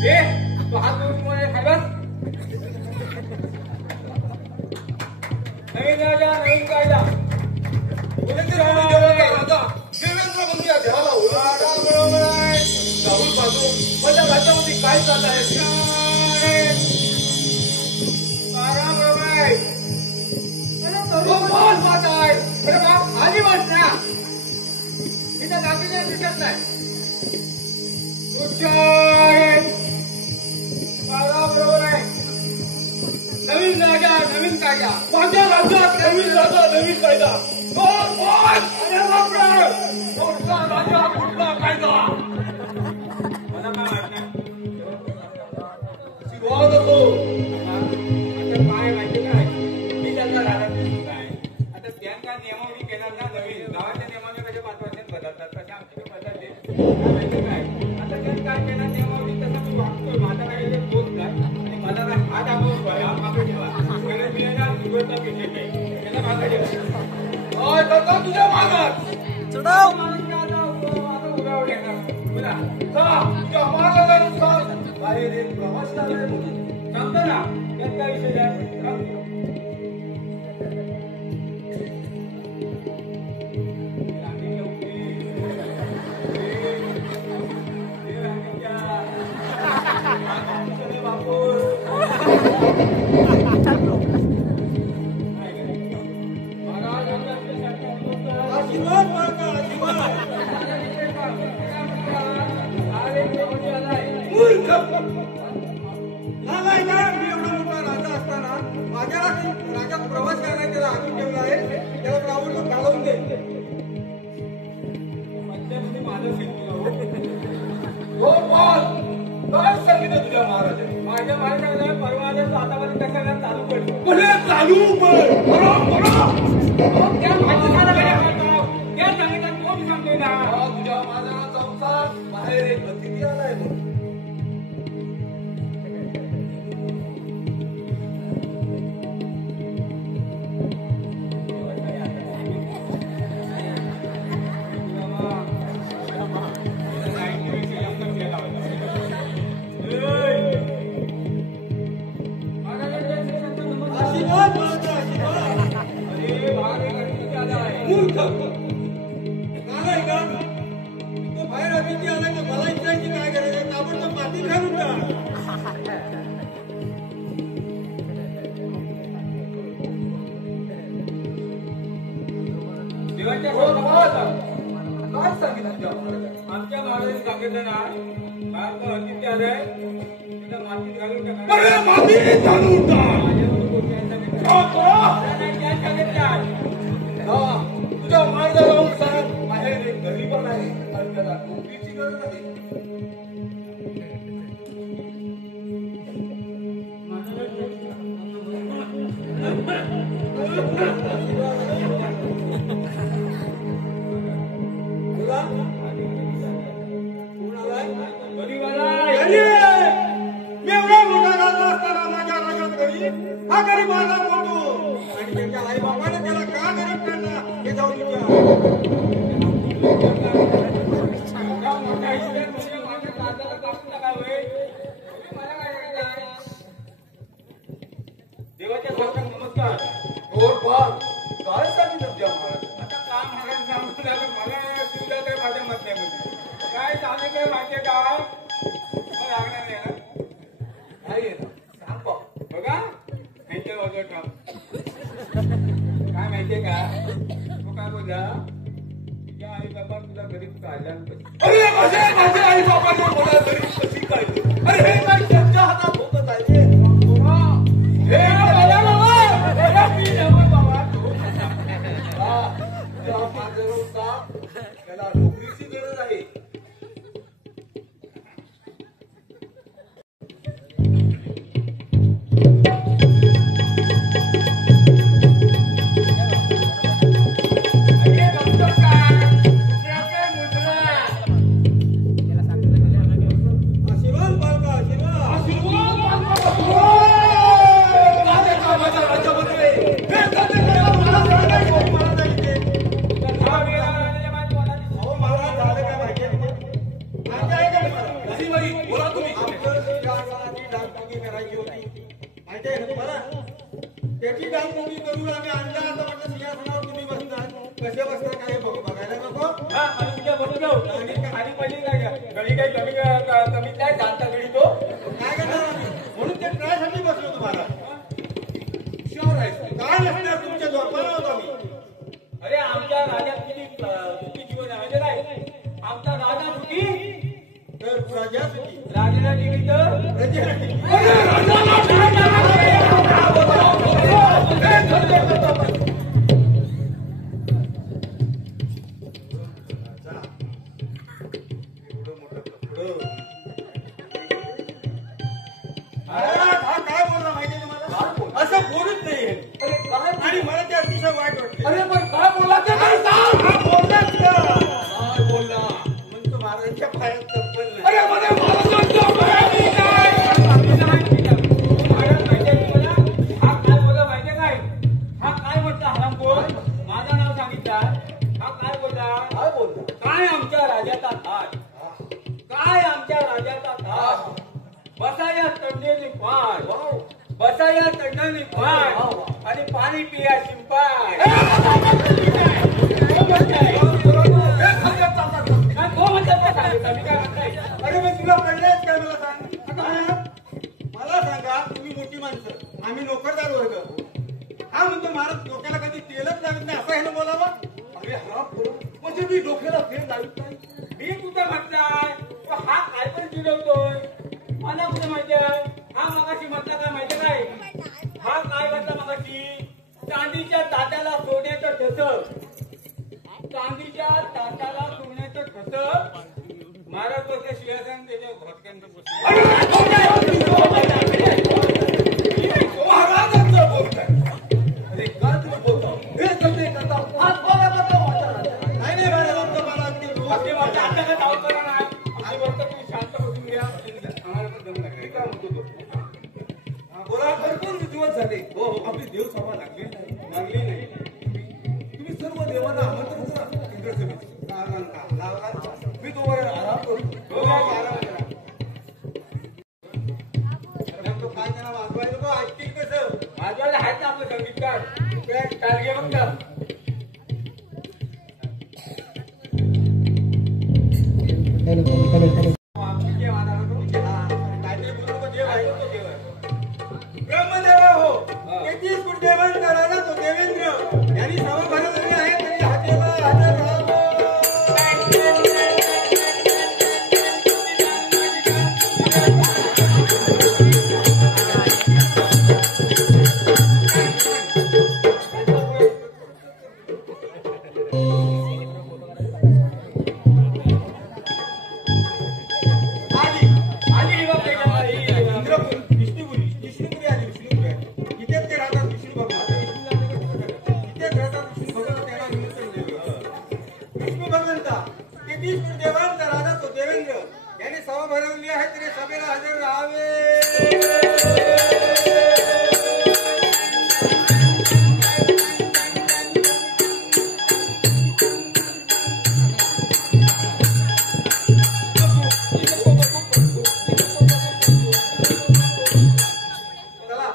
ए तो हात धुवून कोण आहे खाली बस. नवीन राजा नवीन कायदा राहुल बाजू माझ्या राज्यामध्ये काय चाललं आहे बरोबर आहे. कोण माझा आहे अरे बाप खाली बस ना मी त्या गाडीला दिसत नाही. बरोबर आहे. नवीन राजा नवीन कायदा माझ्या राज्यात नवीन राजा नवीन कायदा. अरे बापरे कोणता राजा कुठला कायदा मला काय माहित नाही. शिवाज असो आता काय माहिती काय मी त्यांना राहणार काय आता त्यांचा नियमावली केला ना नवीन गावाच्या नियमाने कसे 5 वर्षांत बदलतात तसे आमचे बदलते काय माहिती काय आता त्यांनी काय केलं नियमावली तसं मी वागतोय माझा काही दोष नाही आणि मला काय हा दाखवून बघा मागे ठेवा कारण मी ना सुगंधा पेशंट आहे त्याला मागे ठेवा. तो तुझ्या मागत चढाव माणूस आता उगावले तुला तुझ्या मागत बाहेर एक प्रवास झालाय सांगतो ना त्यात काय विषय आहे. माझ्या राज्यात प्रवास करायला त्याला आणून ठेवला आहे त्याला प्रावून घालवून दे. काय सांगितलं तुझ्या महाराजांनी माझ्या महाराजांना परवा आतापर्यंत कसा चालू करतो चालू त्या सांगितलं कोण सांगतोय ना तुझ्या महाराजांना संसार बाहेर एक अतिथी आलाय म्हणून. बाहेर अभिजी आला की मला इच्छायची काय करायचं ताबडतोब माती घालून देवाच्या काय सांगितलं आमच्या महाराजांनी सांगितलं ना बाहेर अतिथी आलाय तिला मातीत घालून टाका मातीत घालून तुझ्या महाराजाला सांग बाहेर एक गरीबन आहे आणि त्याला नोकरीची गरज नाही. मी एवढा मोठा राजा असताना माझ्या राजात घरी हा गरीब माझा बोलतो आणि त्याच्या आई बाबाने त्याला का गरीब काढला हे जाऊन देवाच्या सारखा नमस्कार काय सांगितलं तुझ्या महाराज आता का महाराज सांगू लागलं मला सुद्धा काय माझ्या मतामध्ये काय चालू काय माहितीये का लागणार नाही ना नाही सांग बघा माहितीये बघा काय माहितीये का तू काय बोलला तुझ्या आई बाबा तुला गरीब काढला अरे माझ्या आई बाबाने मला गरीब कशी काढली अरे हे काय त्यांच्या हातात होत आहे त्याला नोकरीची गरज आहे. रांडीच्या बसलो रांडीच्या खाली पडली काय गडी काही कमी काय जाणता गडी तो काय करणार आम्ही? म्हणून ते ट्रायसाठी बसलो तुम्हाला शुअर आहेस काय नसणार तुमच्या झोपाला होतो आम्ही. अरे आमच्या राजात किती जीवन आहे म्हणजे काय आमचा राजा सुखी तर प्रजा सुखी राजाला निमित्त प्रजेला सुखी. महाराज, हा काय बोलला माहितीये तुम्हाला? असं बोलूच नाही अरे काय आणि मला ते अतिशय वाईट वाटते. अरे पण काय बोला ते काय सांग हा बोललाच का? काय बोलला म्हणतो महाराजांच्या पायात चप्पल नाही. अरे मला महाराजांच्या पायाने काय महाराज माहितीये तुम्हाला हा काय बोलला माहितीये काय हा काय म्हटला हरामखोर माझं नाव सांगितलं हा काय बोलला काय आमच्या राजाचा थाट काय आमच्या राजाचा थाट बसाया तंडेने पाय बसाया तंडाने पाय आणि पाणी पिया शिंपाय अरे मग तुला कळलंच काय मला सांग. मला सांगा तुम्ही मोठी माणसं आम्ही नोकरदार वर्ग. हा म्हणतो महाराज डोक्याला कधी तेलच लागत नाही असं ह्यानं बोलावा. अरे हा म्हणजे मी डोक्याला फेर लावित नाही मी कुठं म्हटलाय हा काय पण चिडवतोय मला कुठं माहिती आहे हा मगाशी म्हटला काय माहिती काय हा काय म्हटला मगाशी चांदीच्या ताट्याला सोन्याचं ठस चांदीच्या ताटाला सोन्याचं ठस महाराज बोलते शिवासन त्याच्या भटक्यांचं महाराजांचं बोलतोय अरे का तुम्ही बोलता हे सगळे करता हा बोला नाही नाही महाराज मला अगदी आपली वाटतं अचानक धाव करा ना आपली वाटतं तुम्ही शांत बसून घ्या आम्हाला पण जमू लागले काय म्हणतो तो बोला भरपूर दिवस झाले हो आपली देवसभा लागली नाही तुम्ही सर्व देवांना आमंत्रण करा इंद्रसभेत मी तो आराम करतो आराम करा तो काय त्यांना वाजवायला नको ऐकतील कसं. माझ्याला आहेत ना आपलं संगीतकार काल घे मग का ब्रह्मदेवा हो 33 कोटी देवांचा राजा तो देवेंद्र यांनी सभा भरवली आहे तरी हातेला हजर राहावं. आली ही बघ इंद्रपुरी विष्णुपुरी आली विष्णुपुरी आली. इथेच ते राहतात विष्णू भगवान. इथेच राहतात विष्णू भगवान त्यांना निमंत्रण दिलं. विष्णू भगवंता 33 कोटी देवांचा राजा तो देवेंद्र यांनी सभा भरवली आहे तरी सभेला हजर राहावे. चला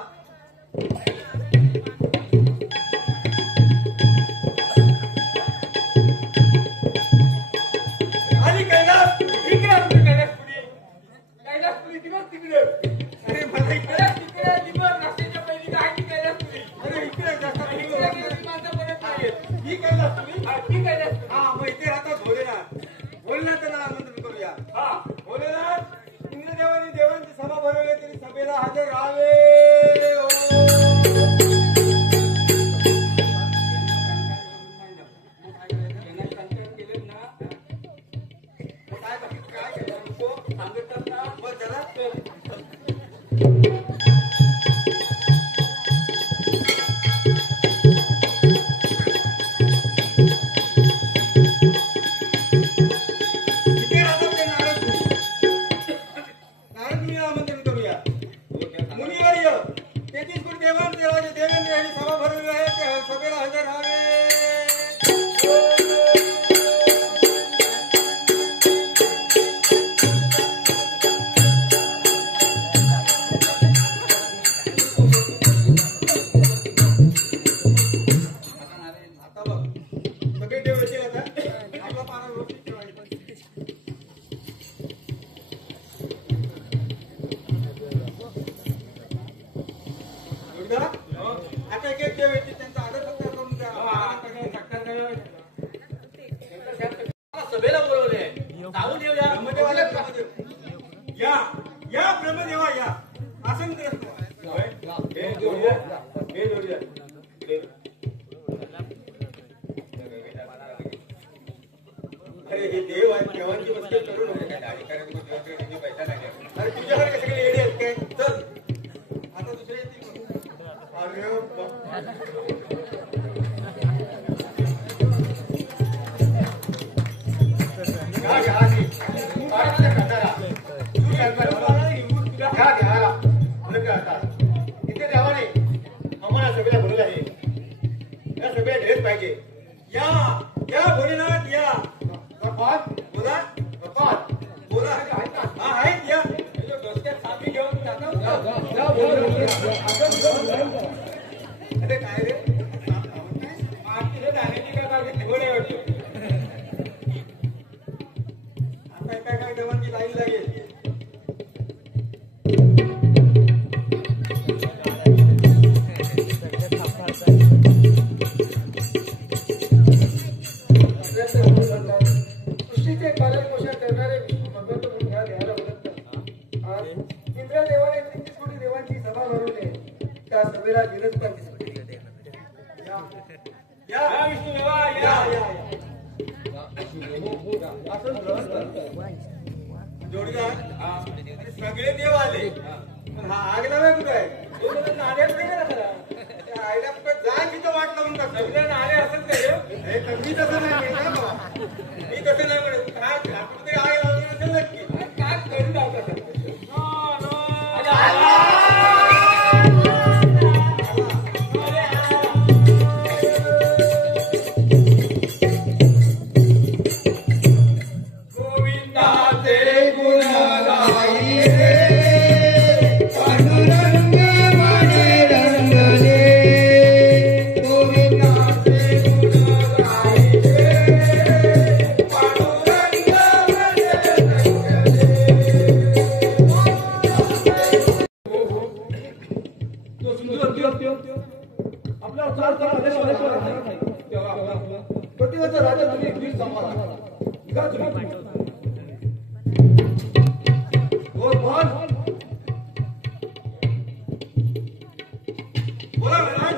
आली कैलास. इकडे असते कैलासपुरी दिवस तिकडे अरे मला इकडे अरे तिकडे दिवस रस्त्याच्या पहिली काय ती कैलासपुरी अरे इकडे जास्त इकडे गेली माणसं परत नाही येत. ही कैलास तुम्ही हा, ती कैलासपुरी हा मग इथे राहतात भोलेनाथ. भोलेनाथाला आमंत्रण करूया. हा भोलेनाथ इंद्रदेवानी देवांची सभा भरवली तरी सभेला हजर राहावे. यांना संकट केलं ना काय केलं नको सांगतात ना बस झाला. इथे राहतात ते नारद मुनी. नारद मुनीला आमंत्रण करूया. मुनिवर्य 33 कोटी देवांचे राजे देवेंद्र यांनी सभा भरवली आहे ते सभेला हजर राहावे. बोलवले जाऊन येऊया ब्रह्मदेवाला का? या या ब्रह्मदेवा या आसन ग्रस्त हे जोडूया हे जोडूया अरे हे देव आहे देवांची वस्तू करू नको काय दाढी करायला देवाकडे पैसा नाही अरे तुझ्याकडे कसे काही येडे आहेत काय चल आता दुसरे येतील अरे घ्या घ्या आधी. काय तुझ्या खातारा? तू काय करतो? घ्या घ्या मुलं काय आता इथे देवाने आम्हाला सगळ्या बोललं आहे या सगळ्या ढेर पाहिजे या या भोलेनाथ या भगवान बोला भगवान बोला हा आहेत या डोसक्यात सापी घेऊन जातो अरे काय रे आरतीला जाण्याची काय बाकी घोडे वाटतो आता काय काय देवांची लाईन लागेल सृष्टीचे पालन पोषण करणारे भगवंत म्हणून ह्या देहाला ओळखतात आज इंद्रदेवाने 33 कोटी देवांची सभा भरवली त्या सभेला दिलंच पाहिजे या विष्णू देवा या जोडीदार सगळे देव आले पण हा आग लावाय कुठे आहे नाण्यात नाही का खरा त्या आईला पण जा तिथं वाट लावून टाकतो सगळे नारे असंच काय हे तर मी तसं नाही म्हणत ना बाबा. मी तसं नाही म्हणत काय कुठे आग लावली नसेल नक्की काय करू लागतात गोविंदाचे गुण गाई रे पांडुरंग म्हणे रंगले गोविंदाचे गुण गाई रे पांडुरंग म्हणे तो सुंदर आपला चार प्रतिवर्ष राजा तुम्ही एक वीर सांभाळा का तुम्ही बोल बोला महाराज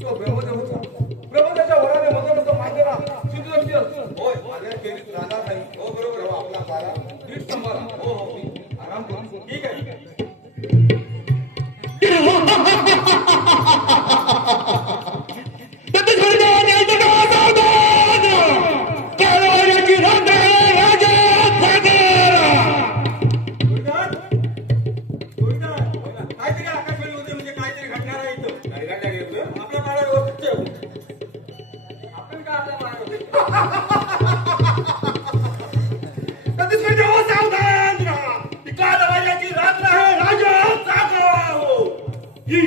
तो ब्रह्मदेव होता ब्रह्मदेवाच्या वराने मधोमध मांडला सिद्ध होय माझ्या केलीत राहणार नाही हो बरोबर हो आपला पारा नीट सांभाळा हो हो आराम करू ठीक आहे काहीतरी आकाशवाणी होते म्हणजे काहीतरी घडणार आहे इथं आपल्या काळात व्यवस्थित ठेव. आपण काय आपल्या काळात सावधान राहा पिका दवाजाची रात्र आहे राजा जागा हो ही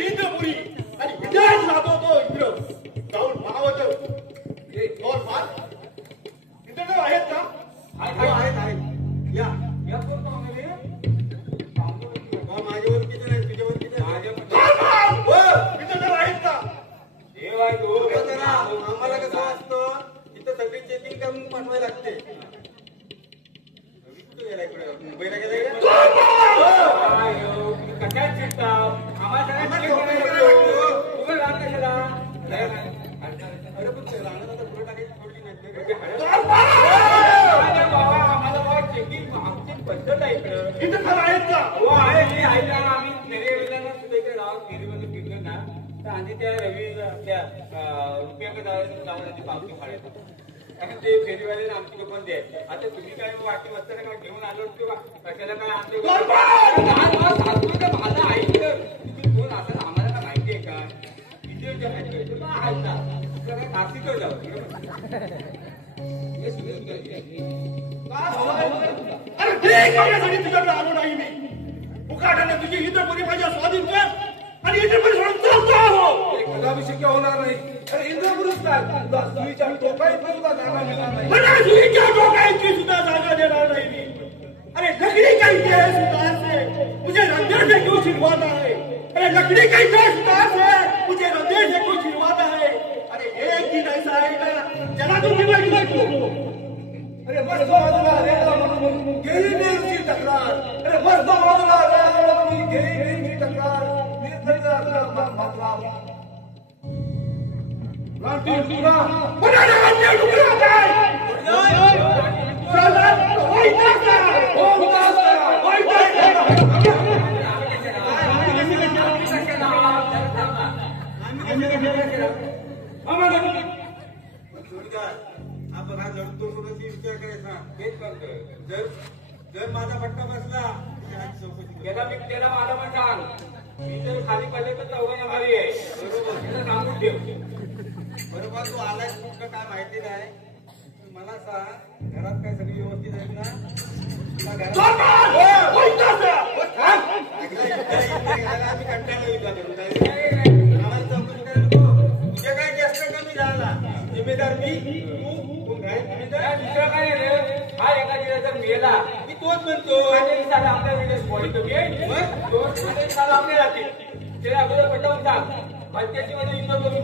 इंद्रपुरी आणि विजयात राहतो तो इंद्र जाऊन पाहावं हे दोन पाच इंद्रदेव आहेत का आहेत या या कोण पाहुणे माझ्यावर किती नाही तुझ्यावर किती इंद्रदेव आहेत का देव आहे तो आम्हाला कसं वाटतं इथं सगळी चेकिंग करून पाठवायला लागते कुठे गेला इकडे मुंबईला गेला कशात शिकता आम्हाला अरे पण राहणार आता पुढे टाकायची सोडली नाही आम्हाला चेकिंग आमची पद्धत आहे इकडं आहेत का हो आहे मी आहे ना आम्ही फेरीवेळेला सुद्धा इकडे गावात फेरीमध्ये फिरलो ना तर आधी त्या रवी त्या रुपयाकडे जाऊन आधी पावती फाडायचं कारण ते फेरीवाले आमची लोकं द्यायचे आता तुम्ही काय वाटली वाजता काय घेऊन आलो किंवा कशाला काय आमचे माझा ऐकलं तुम्ही कोण असं आम्हाला काय माहिती आहे का किती माहिती आहे ना काय नाशिकवर जावं अरे ठीक आहे तुझ्याकडे आलो नाही मी मुकाटाने तुझी इंद्रपुरी माझ्या स्वाधीन कर आणि इंद्रपुरी सोडून चालतो हो पदाभिषेक होणार नाही अरे इंद्रपुरीच काय सुईच्या टोकाईत सुद्धा जागा देणार नाही मला सुईच्या टोकाईची सुद्धा जागा देणार नाही मी अरे लकड़ी का इतिहास सुधार से मुझे रंधे से क्यों छिड़वाना है अरे लकड़ी का इतिहास सुधार से मुझे रंधे से क्यों छिड़वाना है अरे एक दिन ऐसा आएगा जला तुझी बायको. अरे मस्त बाजूला रेला म्हणून गेली नेमची तक्रार. अरे मस्त बाजूला रेला म्हणून गेली नेमची तक्रार. निर्भयचा मात्रा रामटी टुकड़ा बनाने वाले टुकड़ा काय चला होय का होय आपण हा लढतो सोडून विचार करायचा हेच करतो. जर माझा पट्टा बसला गेला मी त्याला मला पण सांग. मी जर खाली पडले तर चौघांना भारी आहे. बरोबर सांगून ठेव. बरोबर तू आलाय कुठं काय माहिती नाही. मला सांग घरात काय सगळी व्यवस्थित आहेत ना? तुझे काय जास्त कमी झाला जिम्मेदार मी तू काय हा एका दिवसा मेला मी तोच म्हणतो. आपल्या वेळेस पॉईंट आपले राहतील त्याला अगोदर पटवून टाक. त्याची मध्ये विचार करून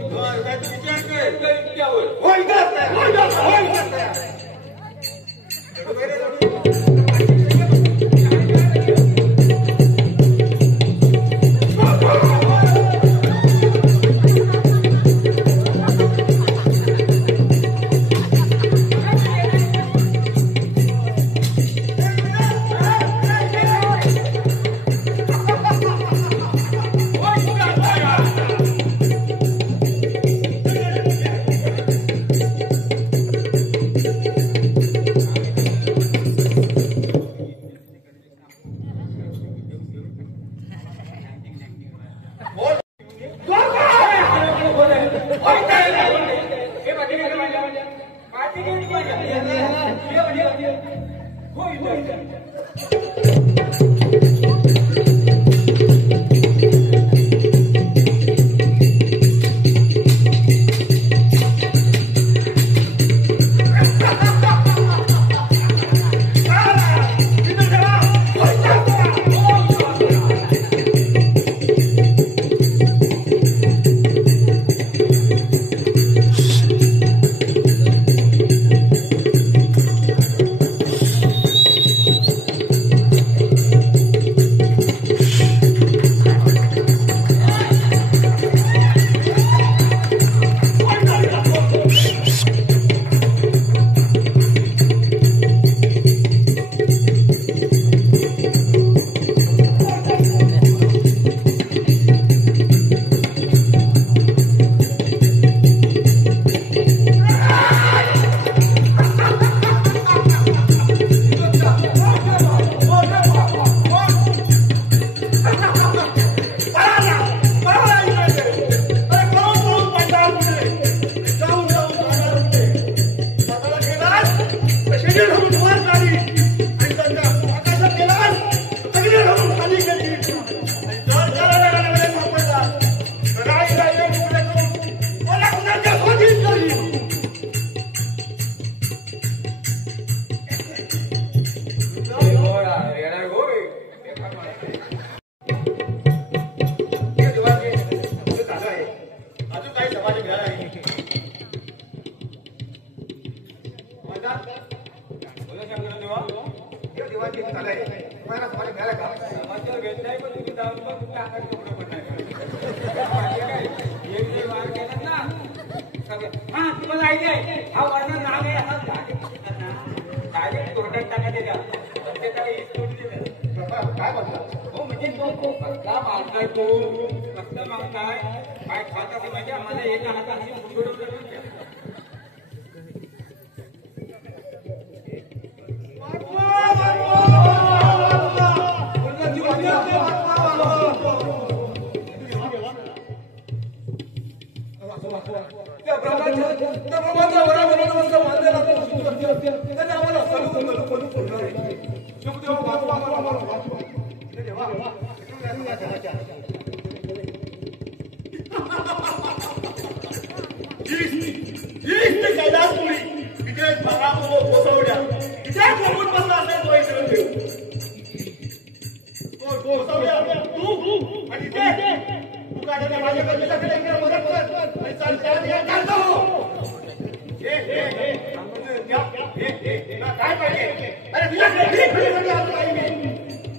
काय पाहिजे? अरे तुझ्या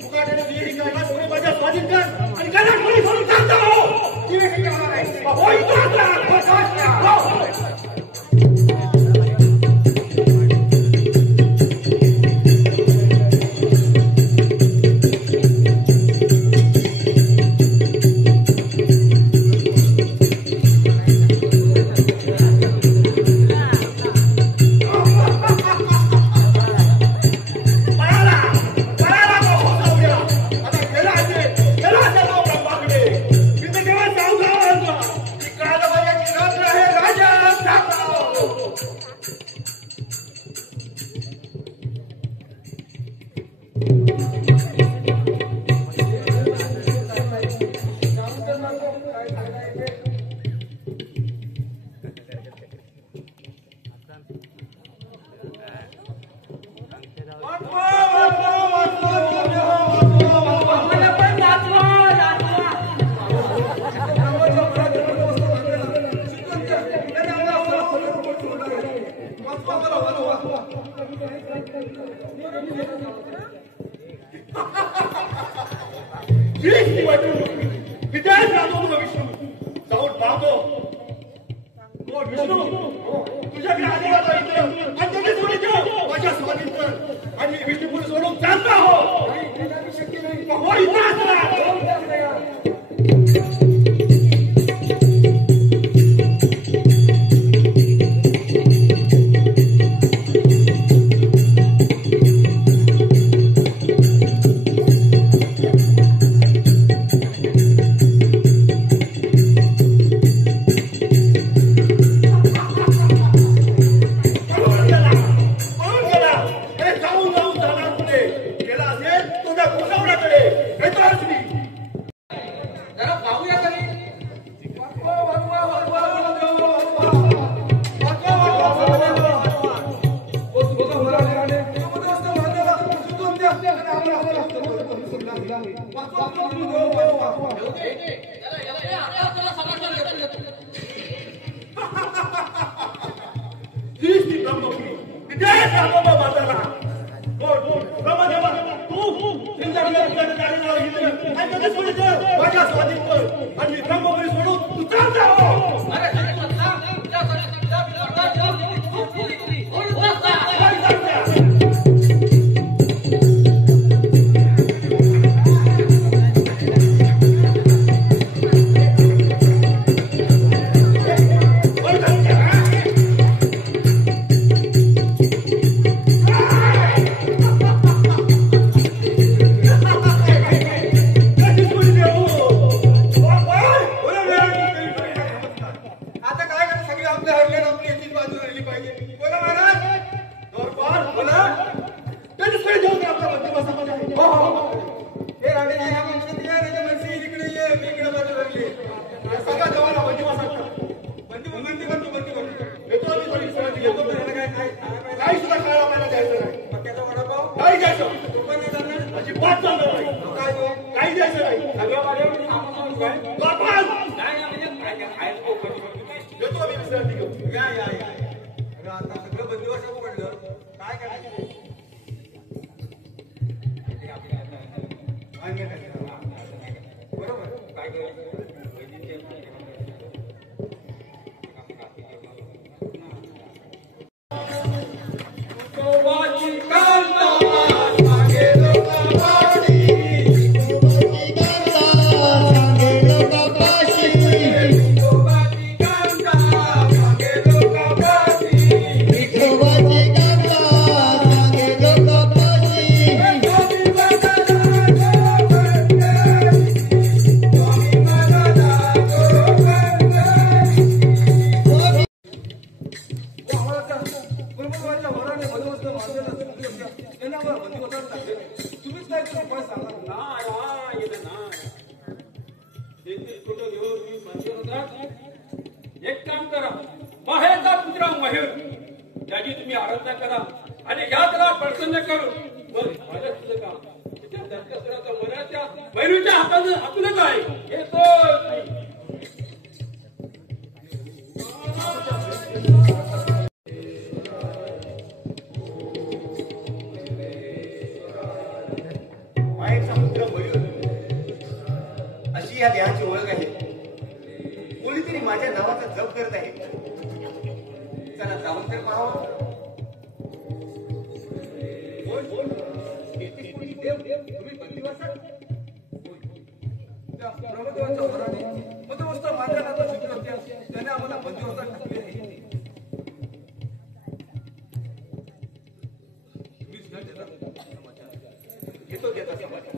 मुकाट्याने तुझी कैलास कोणी माझ्या स्वाधीन कर आणि कैलास कोणी सोडून चालतो हो. जीवे शक्य होणार नाही. हो इथं आता तुझ्याकडे आले माझ्या स्वाधीन कर आणि विष्णुपूर सोडून चालता हो. एक काम करा, महेरचा पुत्र महेर त्याची तुम्ही आराधना करा आणि या त्याला प्रसन्न करू. मग माझ्या तुझं काम मनाच्या मैरूच्या हातानं आपलं काय येतो. अशी या देहाची ओळख आहे. कोणीतरी माझ्या नावाचा जप करत आहे. चला जाऊन तर पाहावं. तुम्ही बंदिवासात ब्रह्मदेवाच्या वराने मध्यवस्था माझ्या नावाचा चित्र होत्या. त्याने आम्हाला बंदिवासात टाकले आहे. येतो देता समाचार.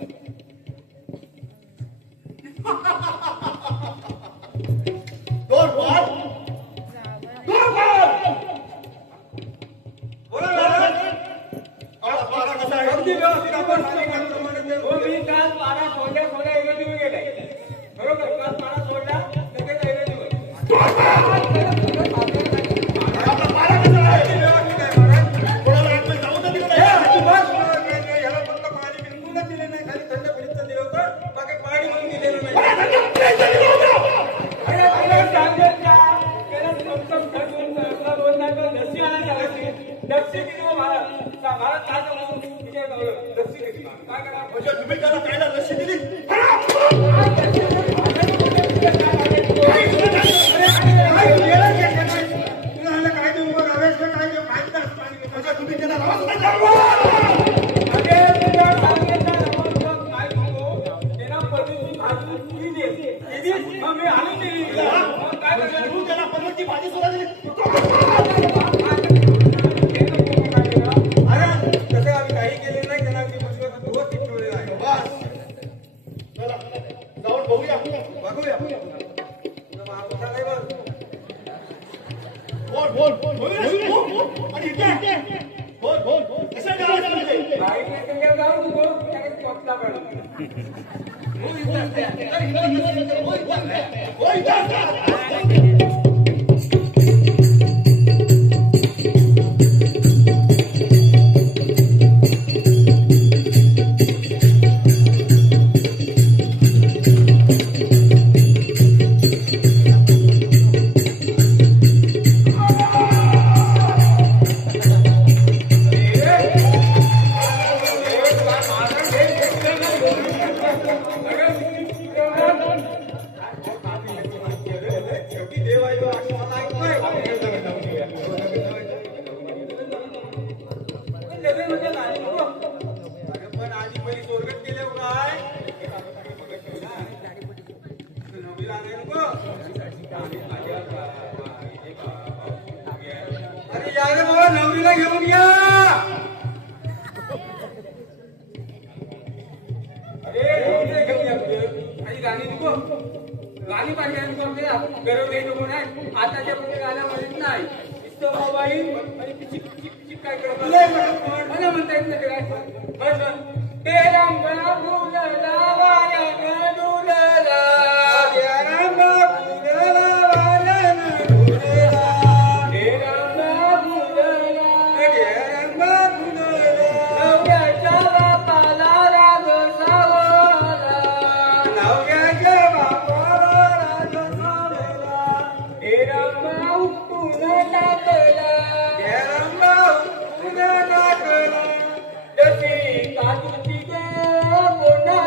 काजूची गे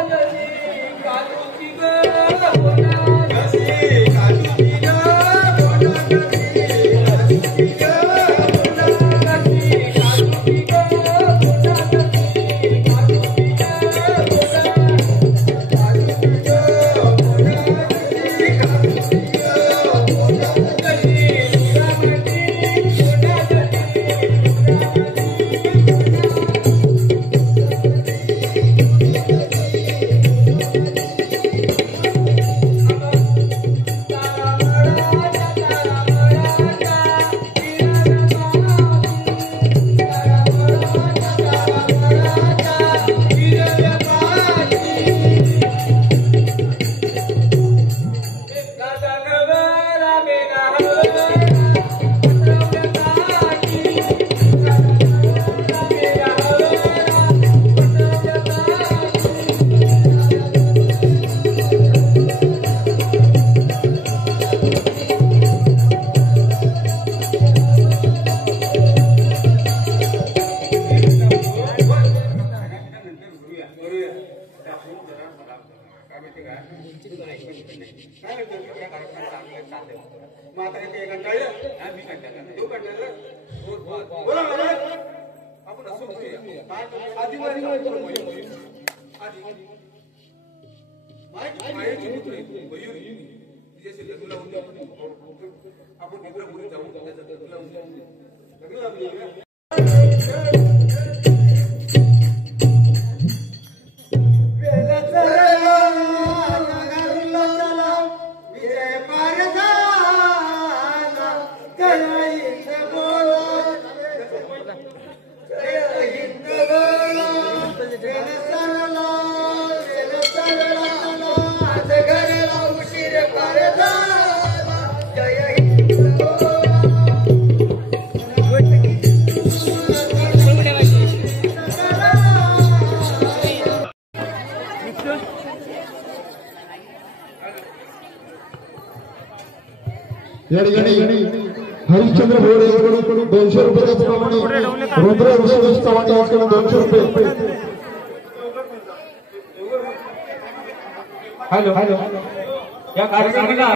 माहिती का काय म्हणतो या कार्यक्रमात चांगलं चाललंय मग आता हे कंटाळलं मी कंटाळलं तू कंटाळलं बोला मला आपण असं करूया आधी मायाची मित्र आहे मयुरी तिच्याशी लग्न लावून देऊ आपण मित्रपुरी जाऊ त्याचं लग्न लावून देऊ या ठिकाणी हरिश्चंद्र भोरे यांच्याकडून 200 रुपये त्याचप्रमाणे रुद्र ऋषिकेश चव्हाण यांच्याकडून 200 रुपये हॅलो या कार्यक्रमाला